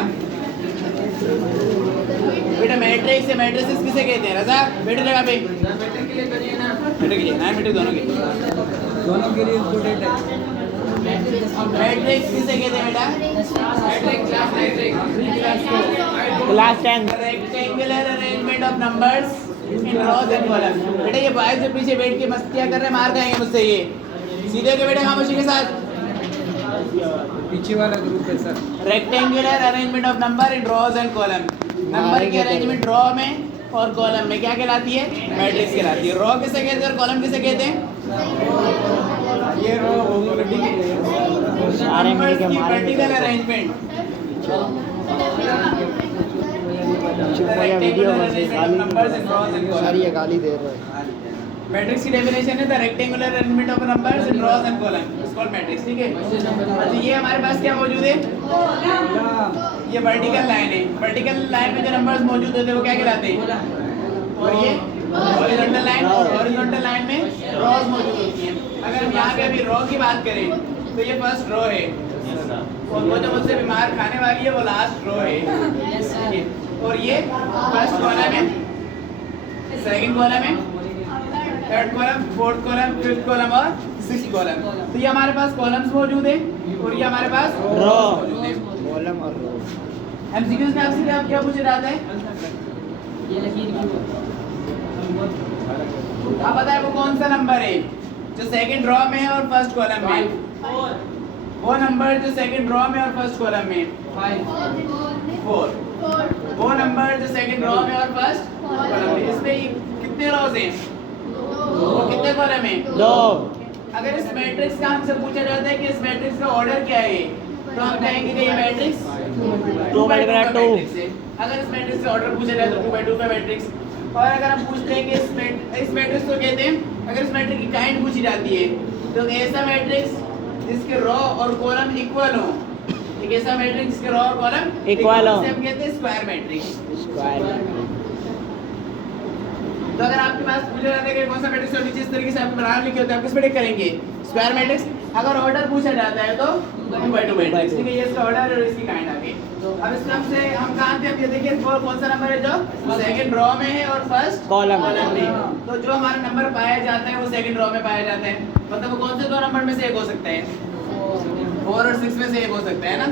मैट्रिक्स से मैट्रिसेस किसे कहते हैं रजा बेटे जगह पे मैट्रिक के लिए करिए ना मैट्रिक के लिए ना मैट्रिक दोनों के लिए इंपॉर्टेंट है। मैट्रिक्स किसे कहते हैं बेटा class 10 rectangular arrangement of numbers in rows and column. बेटा ये बॉयज जो पीछे बैठ के मस्तियां कर रहे हैं मार खाएंगे मुझसे ये सीधे के बेटे खामोशी के साथ पीछे वाला ग्रुप है sir. Rectangular arrangement of number in rows and column number की अरेंजमेंट रॉ में और कॉलम में क्या कहलाती है मैट्रिक्स कहलाती है। रॉ किसे कहते हैं और कॉलम किसे कहते हैं ये रॉ वो कॉलम नंबर्स की वर्टिकल अरेंजमेंट सारी गाली दे रहे हैं। मैट्रिक्स की डेफिनेशन है the rectangular arrangement of numbers in rows and column is called matrix ठीक है। अच्छा ये हमारे पास क्या मौजूद है ये वर्टिकल लाइन है। वर्टिकल लाइन में जो नंबर्स मौजूद होते हैं वो क्या कहलाते हैं और ये हॉरिजॉन्टल लाइन में रॉज मौजूद होती हैं। अगर हम यहाँ पे अभी रॉ की बात करें तो ये फर्स्ट रॉ है और वो जो मुझसे बीमार खाने वाली है वो लास्ट रॉ है और ये फर्स्ट कॉलम है सेकंड कॉलम है third column fourth column fifth column और सिक्स्थ कॉलम। तो ये हमारे पास कॉलम्स मौजूद है और ये हमारे पास रॉ मौजूद है। कॉलम और रो एमसीक्यूज में आपसे क्या पूछ रहा था ये लकीर क्यों अब बताए वो कौन सा नंबर है जो सेकंड रो में है और फर्स्ट कॉलम में? वो नंबर जो सेकंड रो में और फर्स्ट कॉलम में? 4। वो नंबर जो सेकंड रो में और फर्स्ट कॉलम में, इसमें कितने रोज हैं और कितने कॉलम हैं? 2। अगर इस मैट्रिक्स का हमसे पूछा जाता है कि इस मैट्रिक्स का ऑर्डर क्या है, तो हम कहेंगे कि ये मैट्रिक्स 2 by 2 का मैट्रिक्स है। अगर इस मैट्रिक्स का ऑर्डर पूछा जाए तो 2 by 2 का मैट्रिक्स। और अगर हम पूछते हैं कि इस मैट्रिक्स को कहते हैं, अगर इस मैट्रिक्स की काइंड पूछी जाती है तो ऐसा मैट्रिक्स जिसके रो और कॉलम इक्वल हो, एक ऐसा मैट्रिक्स जिसके रो और कॉलम इक्वल हो, हम कहते हैं स्क्वायर मैट्रिक्स। स्क्वायर। तो अगर आपके पास पूछा जाता है कि कौन सा मैट्रिक्स है, नीचे इस तरीके से आप नाम लिखे होते हैं, आप किस पे टिक करेंगे? Square matrix. अगर ऑर्डर पूछा जाता है तो 2 by 2 मैट्रिक्स। ठीक है, ये इसका ऑर्डर और इसकी काइंड आ गई। अब इस क्रम से हम कहां थे? अब ये देखिए कौन सा नंबर है जो सेकंड रो में है और फर्स्ट कॉलम में। तो जो हमारा नंबर पाया जाता है वो सेकंड रो में पाया जाता है। मतलब वो कौन से दो नंबर में से एक हो सकता है? 4 और 6 में से एक हो सकता है ना।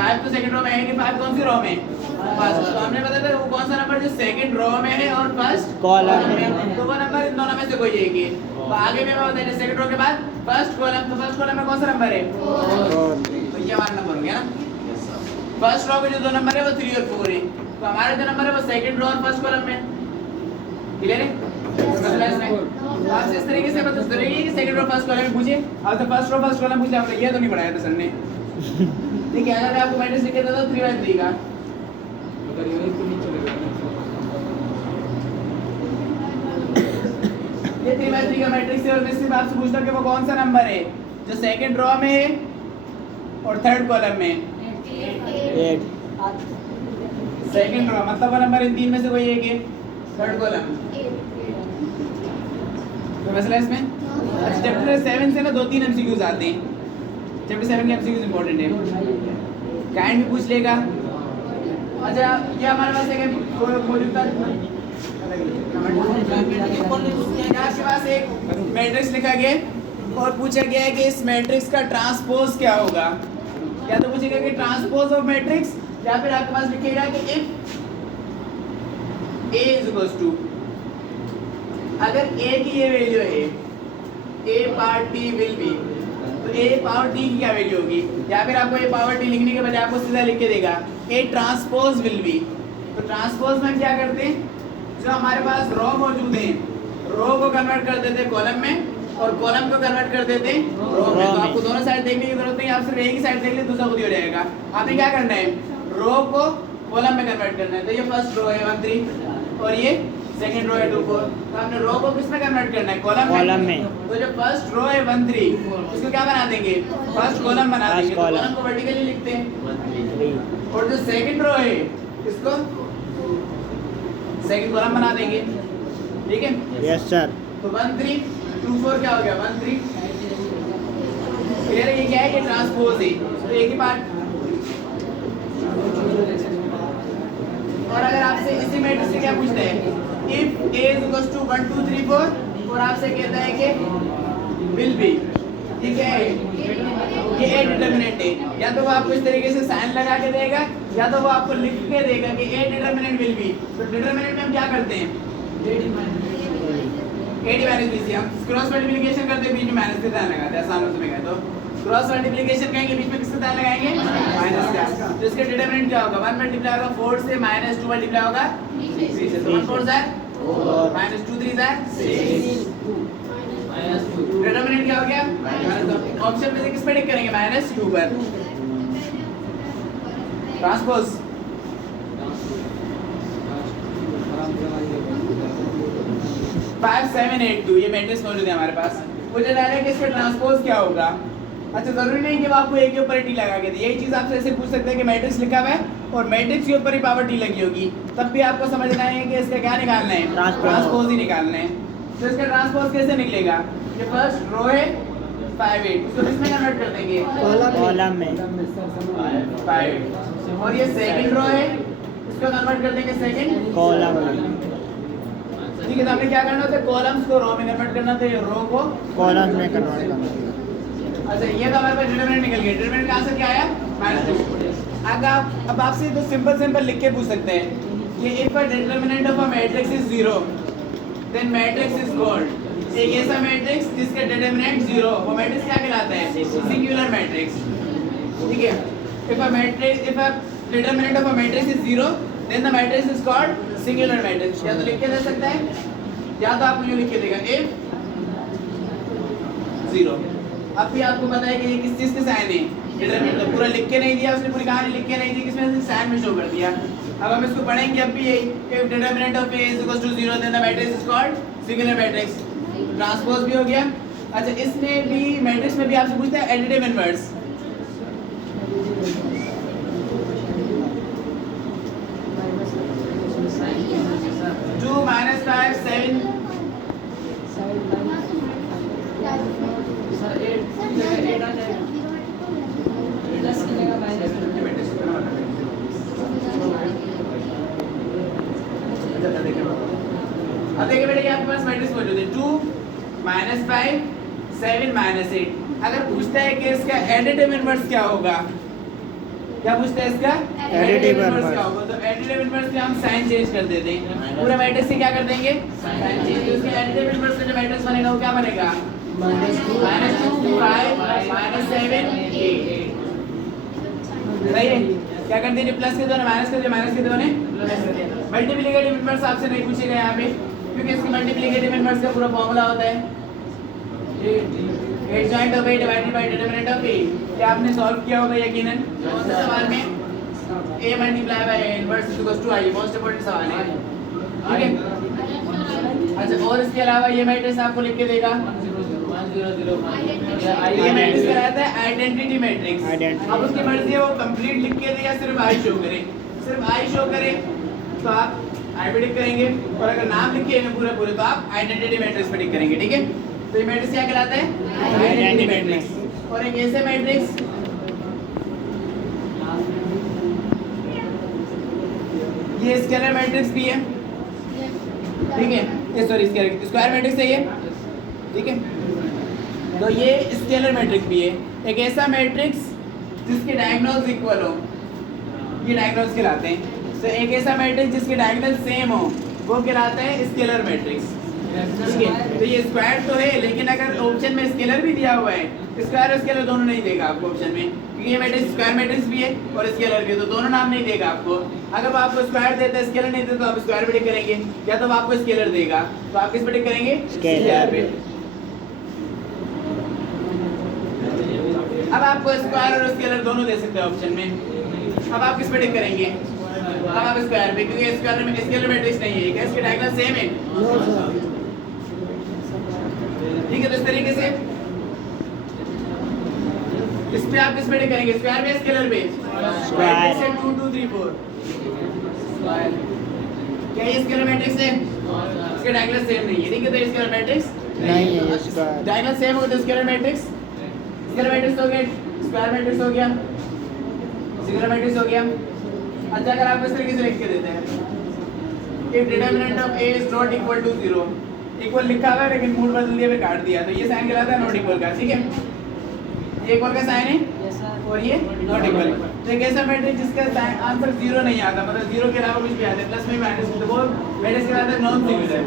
5 तो सेकंड रो में है कि 5 कौन सी रो में? फर्स्ट। तो हमने बताया था वो कौन सा नंबर जो सेकंड रो में है और फर्स्ट कॉलम में, तो वो नंबर इन दोनों में से कोई एक है। तो आगे में मैं बताया सेकंड रो के बाद फर्स्ट कॉलम, तो फर्स्ट कॉलम में कौन सा नंबर है? 4। तो ये हमारा नंबर हो गया ना। फर्स्ट रो के जो दो नंबर है वो 3 और 4 है। तो हमारे जो नंबर है वो सेकंड रो और फर्स्ट कॉलम में। क्लियर है? तो आपसे इस तरीके से बता रही कि सेकंड रो फर्स्ट कॉलम में पूछे, अब तो फर्स्ट रो फर्स्ट कॉलम पूछे, आपने ये तो नहीं पढ़ाया था सर ने। ठीक है, अगर आपको मैट्रिक्स लिख के देता तो 3 by 3 का ये 3 by 3 का मैट्रिक्स है। और मैं सिर्फ आपसे पूछता हूं कि वो कौन सा नंबर है जो सेकंड रो में है और थर्ड कॉलम में? 8। सेकंड रो मतलब वो नंबर इन तीन में से कोई एक है। थर्ड कॉलम तो मसला इसमें। अच्छा, चैप्टर 7 से ना 2-3 एमसीक्यूज आते हैं। चैप्टर 7 के एमसीक्यूज इंपॉर्टेंट है, काइंड भी पूछ लेगा। अच्छा, ये हमारे पास एक मौजूद था, आपके पास एक मैट्रिक्स लिखा गया और पूछा गया है कि इस मैट्रिक्स का ट्रांसपोज क्या होगा। या तो पूछेगा कि ट्रांसपोज ऑफ मैट्रिक्स, या फिर आपके पास लिखेगा कि if A is equals to, अगर A की ये वैल्यू है A power T will be, तो A पावर T की क्या वैल्यू होगी? या फिर आपको A पावर T लिखने के बजाय आपको सीधा लिख के देगा A ट्रांसपोज विल बी। तो ट्रांसपोज में हम क्या करते हैं, जो हमारे पास रो मौजूद है रो को कन्वर्ट कर देते हैं कॉलम में और कॉलम को कन्वर्ट कर देते हैं रो में। तो आपको दोनों साइड देखने की जरूरत नहीं, आप सिर्फ एक ही साइड देख ले, दूसरा खुद ही हो जाएगा। आपने क्या करना है, रो को कॉलम में कन्वर्ट करना है। तो ये फर्स्ट रो है 1 3 और ये सेकंड रो है 2 4। तो आपने रो को किस में कन्वर्ट करना है? कॉलम में। तो जो फर्स्ट रो है 1 3 इसको क्या बना देंगे? फर्स्ट कॉलम बना देंगे। तो कॉलम को वर्टिकली लिखते हैं और जो सेकंड रो है इसको सेकंड कॉलम बना देंगे। ठीक है? Yes sir. तो 1 3 2 4 क्या हो गया? 1 3। क्लियर है? ये क्या है? ये ट्रांसपोज है। तो एक ही पार्ट। और अगर आपसे इसी मैट्रिक्स से क्या पूछते हैं, if A is equals to 1 2 3 4 और आपसे कहता है कि विल बी, ये क्या है? ये A डिटरमिनेंट है। या तो वो आपको इस तरीके से साइन लगा के देगा या तो वो आपको लिख के देगा कि A डिटरमिनेंट विल बी। तो डिटरमिनेंट में हम क्या करते हैं? AD minus BC। हम क्रॉस मल्टीप्लिकेशन करते हैं, बीच में माइनस का साइन लगाते हैं, आसान रूप में कहें तो क्रॉस मल्टीप्लिकेशन कहेंगे, बीच में किसका साइन लगाएंगे? माइनस का। तो इसका डिटरमिनेंट क्या होगा? 1 मल्टीप्लाई होगा 4 से, माइनस 2 मल्टीप्लाई होगा 3 से। तो 1 4 है 4, माइनस 2 3 है 6, माइनस 2। डिटरमिनेंट क्या हो गया? ऑप्शन में से किस पे टिक करेंगे? माइनस 2 पर। ट्रांसपोज 5 7 8 2 ये मैट्रिक्स मौजूद है हमारे पास। मुझे लग रहा है कि इसका ट्रांसपोज क्या होगा। अच्छा, जरूरी नहीं कि वो आपको एक के ऊपर टी लगा के दे। यही चीज आपसे ऐसे पूछ सकते हैं कि मैट्रिक्स लिखा हुआ है और मैट्रिक्स के ऊपर ही पावर टी लगी होगी, तब भी आपको समझना है कि इसका क्या निकालना है? ट्रांसपोज ही निकालना है। तो इसका ट्रांसपोज कैसे निकलेगा? ये फर्स्ट रो है 5 8, उसको किसमें कन्वर्ट कर देंगे? कॉलम में 5 8। और ये सेकंड रो है, इसको कन्वर्ट कर देंगे सेकंड कॉलम में। ठीक है, तो हमने क्या करना था? कॉलम्स को रो में कन्वर्ट करना था, ये रो को कॉलम में कन्वर्ट करना। अच्छा, ये तो हमारे पास डिटरमिनेंट निकल गया। डिटरमिनेंट कहाँ से क्या आया? -2। अब आपसे तो सिंपल लिख के पूछ सकते हैं, ये if a determinant of a matrix is 0, then matrix is called एक ऐसा मैट्रिक्स जिसका डिटरमिनेंट 0, वो मैट्रिक्स क्या कहलाता है? Singular matrix. ठीक है, if a determinant of a matrix is 0 then the matrix is called singular matrix। या तो लिख के दे सकता है या तो आपको यूं लिख के देगा if 0। अब भी आपको पता है कि ये किस चीज के साइन है? डिटरमिनेंट। तो पूरा लिख के नहीं दिया उसने, पूरी कहानी लिख के नहीं दी, किसमें साइन में शो कर दिया। अब हम इसको पढ़ेंगे अब भी यही, if determinant of A is equals to 0 then the matrix is called singular matrix। Transpose भी हो गया। अच्छा, इसमें भी मैट्रिक्स में भी आपसे पूछता है additive inverse. Two minus 5 7 sir 8 आ जाएगा 10 की जगह माइनस अब देखिए बेटा, ये आपके पास मैट्रिक्स मौजूद है 2 माइनस 5 7 माइनस 8। अगर पूछता है कि इसका एडिटिव इनवर्स क्या होगा, क्या पूछता है इसका एडिटिव इनवर्स क्या होगा, तो एडिटिव इनवर्स के हम साइन चेंज कर देते हैं। पूरे मैट्रिक्स से क्या कर देंगे? Sign change. तो इसके एडिटिव इनवर्स का जो मैट्रिक्स बनेगा वो क्या बनेगा? -2 5 -7 8। सही है, क्या कर दिए? प्लस के दो ने माइनस कर दिया, माइनस के दो ने प्लस कर दिया। मल्टीप्लिकेटिव इनवर्स आपसे नहीं पूछेगा यहाँ पे, क्योंकि इसकी मल्टीप्लिकेटिव इनवर्स का पूरा फॉर्मूला होता है 8 joint of 8 divided by determinant of 8। क्या आपने सॉल्व किया होगा यकीनन कौन से सवाल में? a multiply by inverse is equals to i, most important सवाल है। ठीक है, अच्छा, और इसके अलावा ये मैट्रिक्स आपको लिख के देगा 1 ये मैट्रिक्स कहलाता है आइडेंटिटी मैट्रिक्स। अब उसकी मर्जी है वो कंप्लीट लिख के दे या सिर्फ आई शो करे। सिर्फ आई शो करे तो आप आई पे टिक करेंगे, और अगर नाम लिखे हैं पूरे पूरे तो आप आइडेंटिटी मैट्रिक्स पे टिक करेंगे। ठीक है, तो ये मैट्रिक्स क्या कहलाता है? Identity matrix. और एक ऐसे मैट्रिक्स ये स्केलर मैट्रिक्स भी है। ठीक है, ये सॉरी स्क्वायर मैट्रिक्स है ये। ठीक है, तो ये स्केलर मैट्रिक्स भी है। एक ऐसा मैट्रिक्स जिसके डायगोनल्स इक्वल हो, ये डायगोनल्स कहलाते हैं। तो एक ऐसा मैट्रिक्स जिसके डायगोनल सेम हो वो कहलाता है स्केलर मैट्रिक्स। ठीक है, तो ये स्क्वायर तो है, लेकिन अगर ऑप्शन में स्केलर भी दिया हुआ है, स्क्वायर और स्केलर दोनों नहीं देगा आपको ऑप्शन में, क्योंकि ये मैट्रिक्स स्क्वायर मैट्रिक्स भी है और स्केलर भी है, तो दोनों नाम नहीं देगा आपको। अगर वो आपको स्क्वायर देता है स्केलर नहीं देता तो आप स्क्वायर पे टिक करेंगे, या तो वो आपको स्केलर देगा तो आप किस पे टिक करेंगे? स्केलर पे। अब आपको स्क्वायर और स्केलर दोनों दे सकते हैं ऑप्शन में। अब आप किस पे टिक करेंगे? अब आप स्क्वायर पे, क्योंकि स्क्वायर में स्केलर मैट्रिक्स नहीं है, क्या इसके डायगोनल सेम है? ठीक है, तो इस तरीके से इस पे आप किस पे टिक करेंगे? स्क्वायर पे, स्केलर पे? स्क्वायर से 2 2 3 4 स्क्वायर। क्या ये स्केलर मैट्रिक्स है? इसके डायगोनल सेम नहीं है। ठीक है, तो स्केलर मैट्रिक्स नहीं है स्क्वायर। डायगोनल सेम होगा तो स्केलर मैट्रिक्स स्केलर मैट्रिक्स हो गया, स्क्वायर मैट्रिक्स हो गया, सिंगुलर मैट्रिक्स हो गया। अच्छा, अगर आप इस तरीके से लिख के देते हैं if determinant of A is not equal to 0, equal लिखा हुआ है लेकिन मूड बदल दिया फिर काट दिया, तो ये साइन कहलाता है नॉट इक्वल का। ठीक है, ये इक्वल का साइन है और ये नॉट इक्वल। तो एक ऐसा मैट्रिक्स जिसका आंसर 0 नहीं आता, मतलब 0 के अलावा कुछ भी आता है, प्लस में माइनस में, तो वो मैट्रिक्स कहलाता है नॉन सिंगुलर।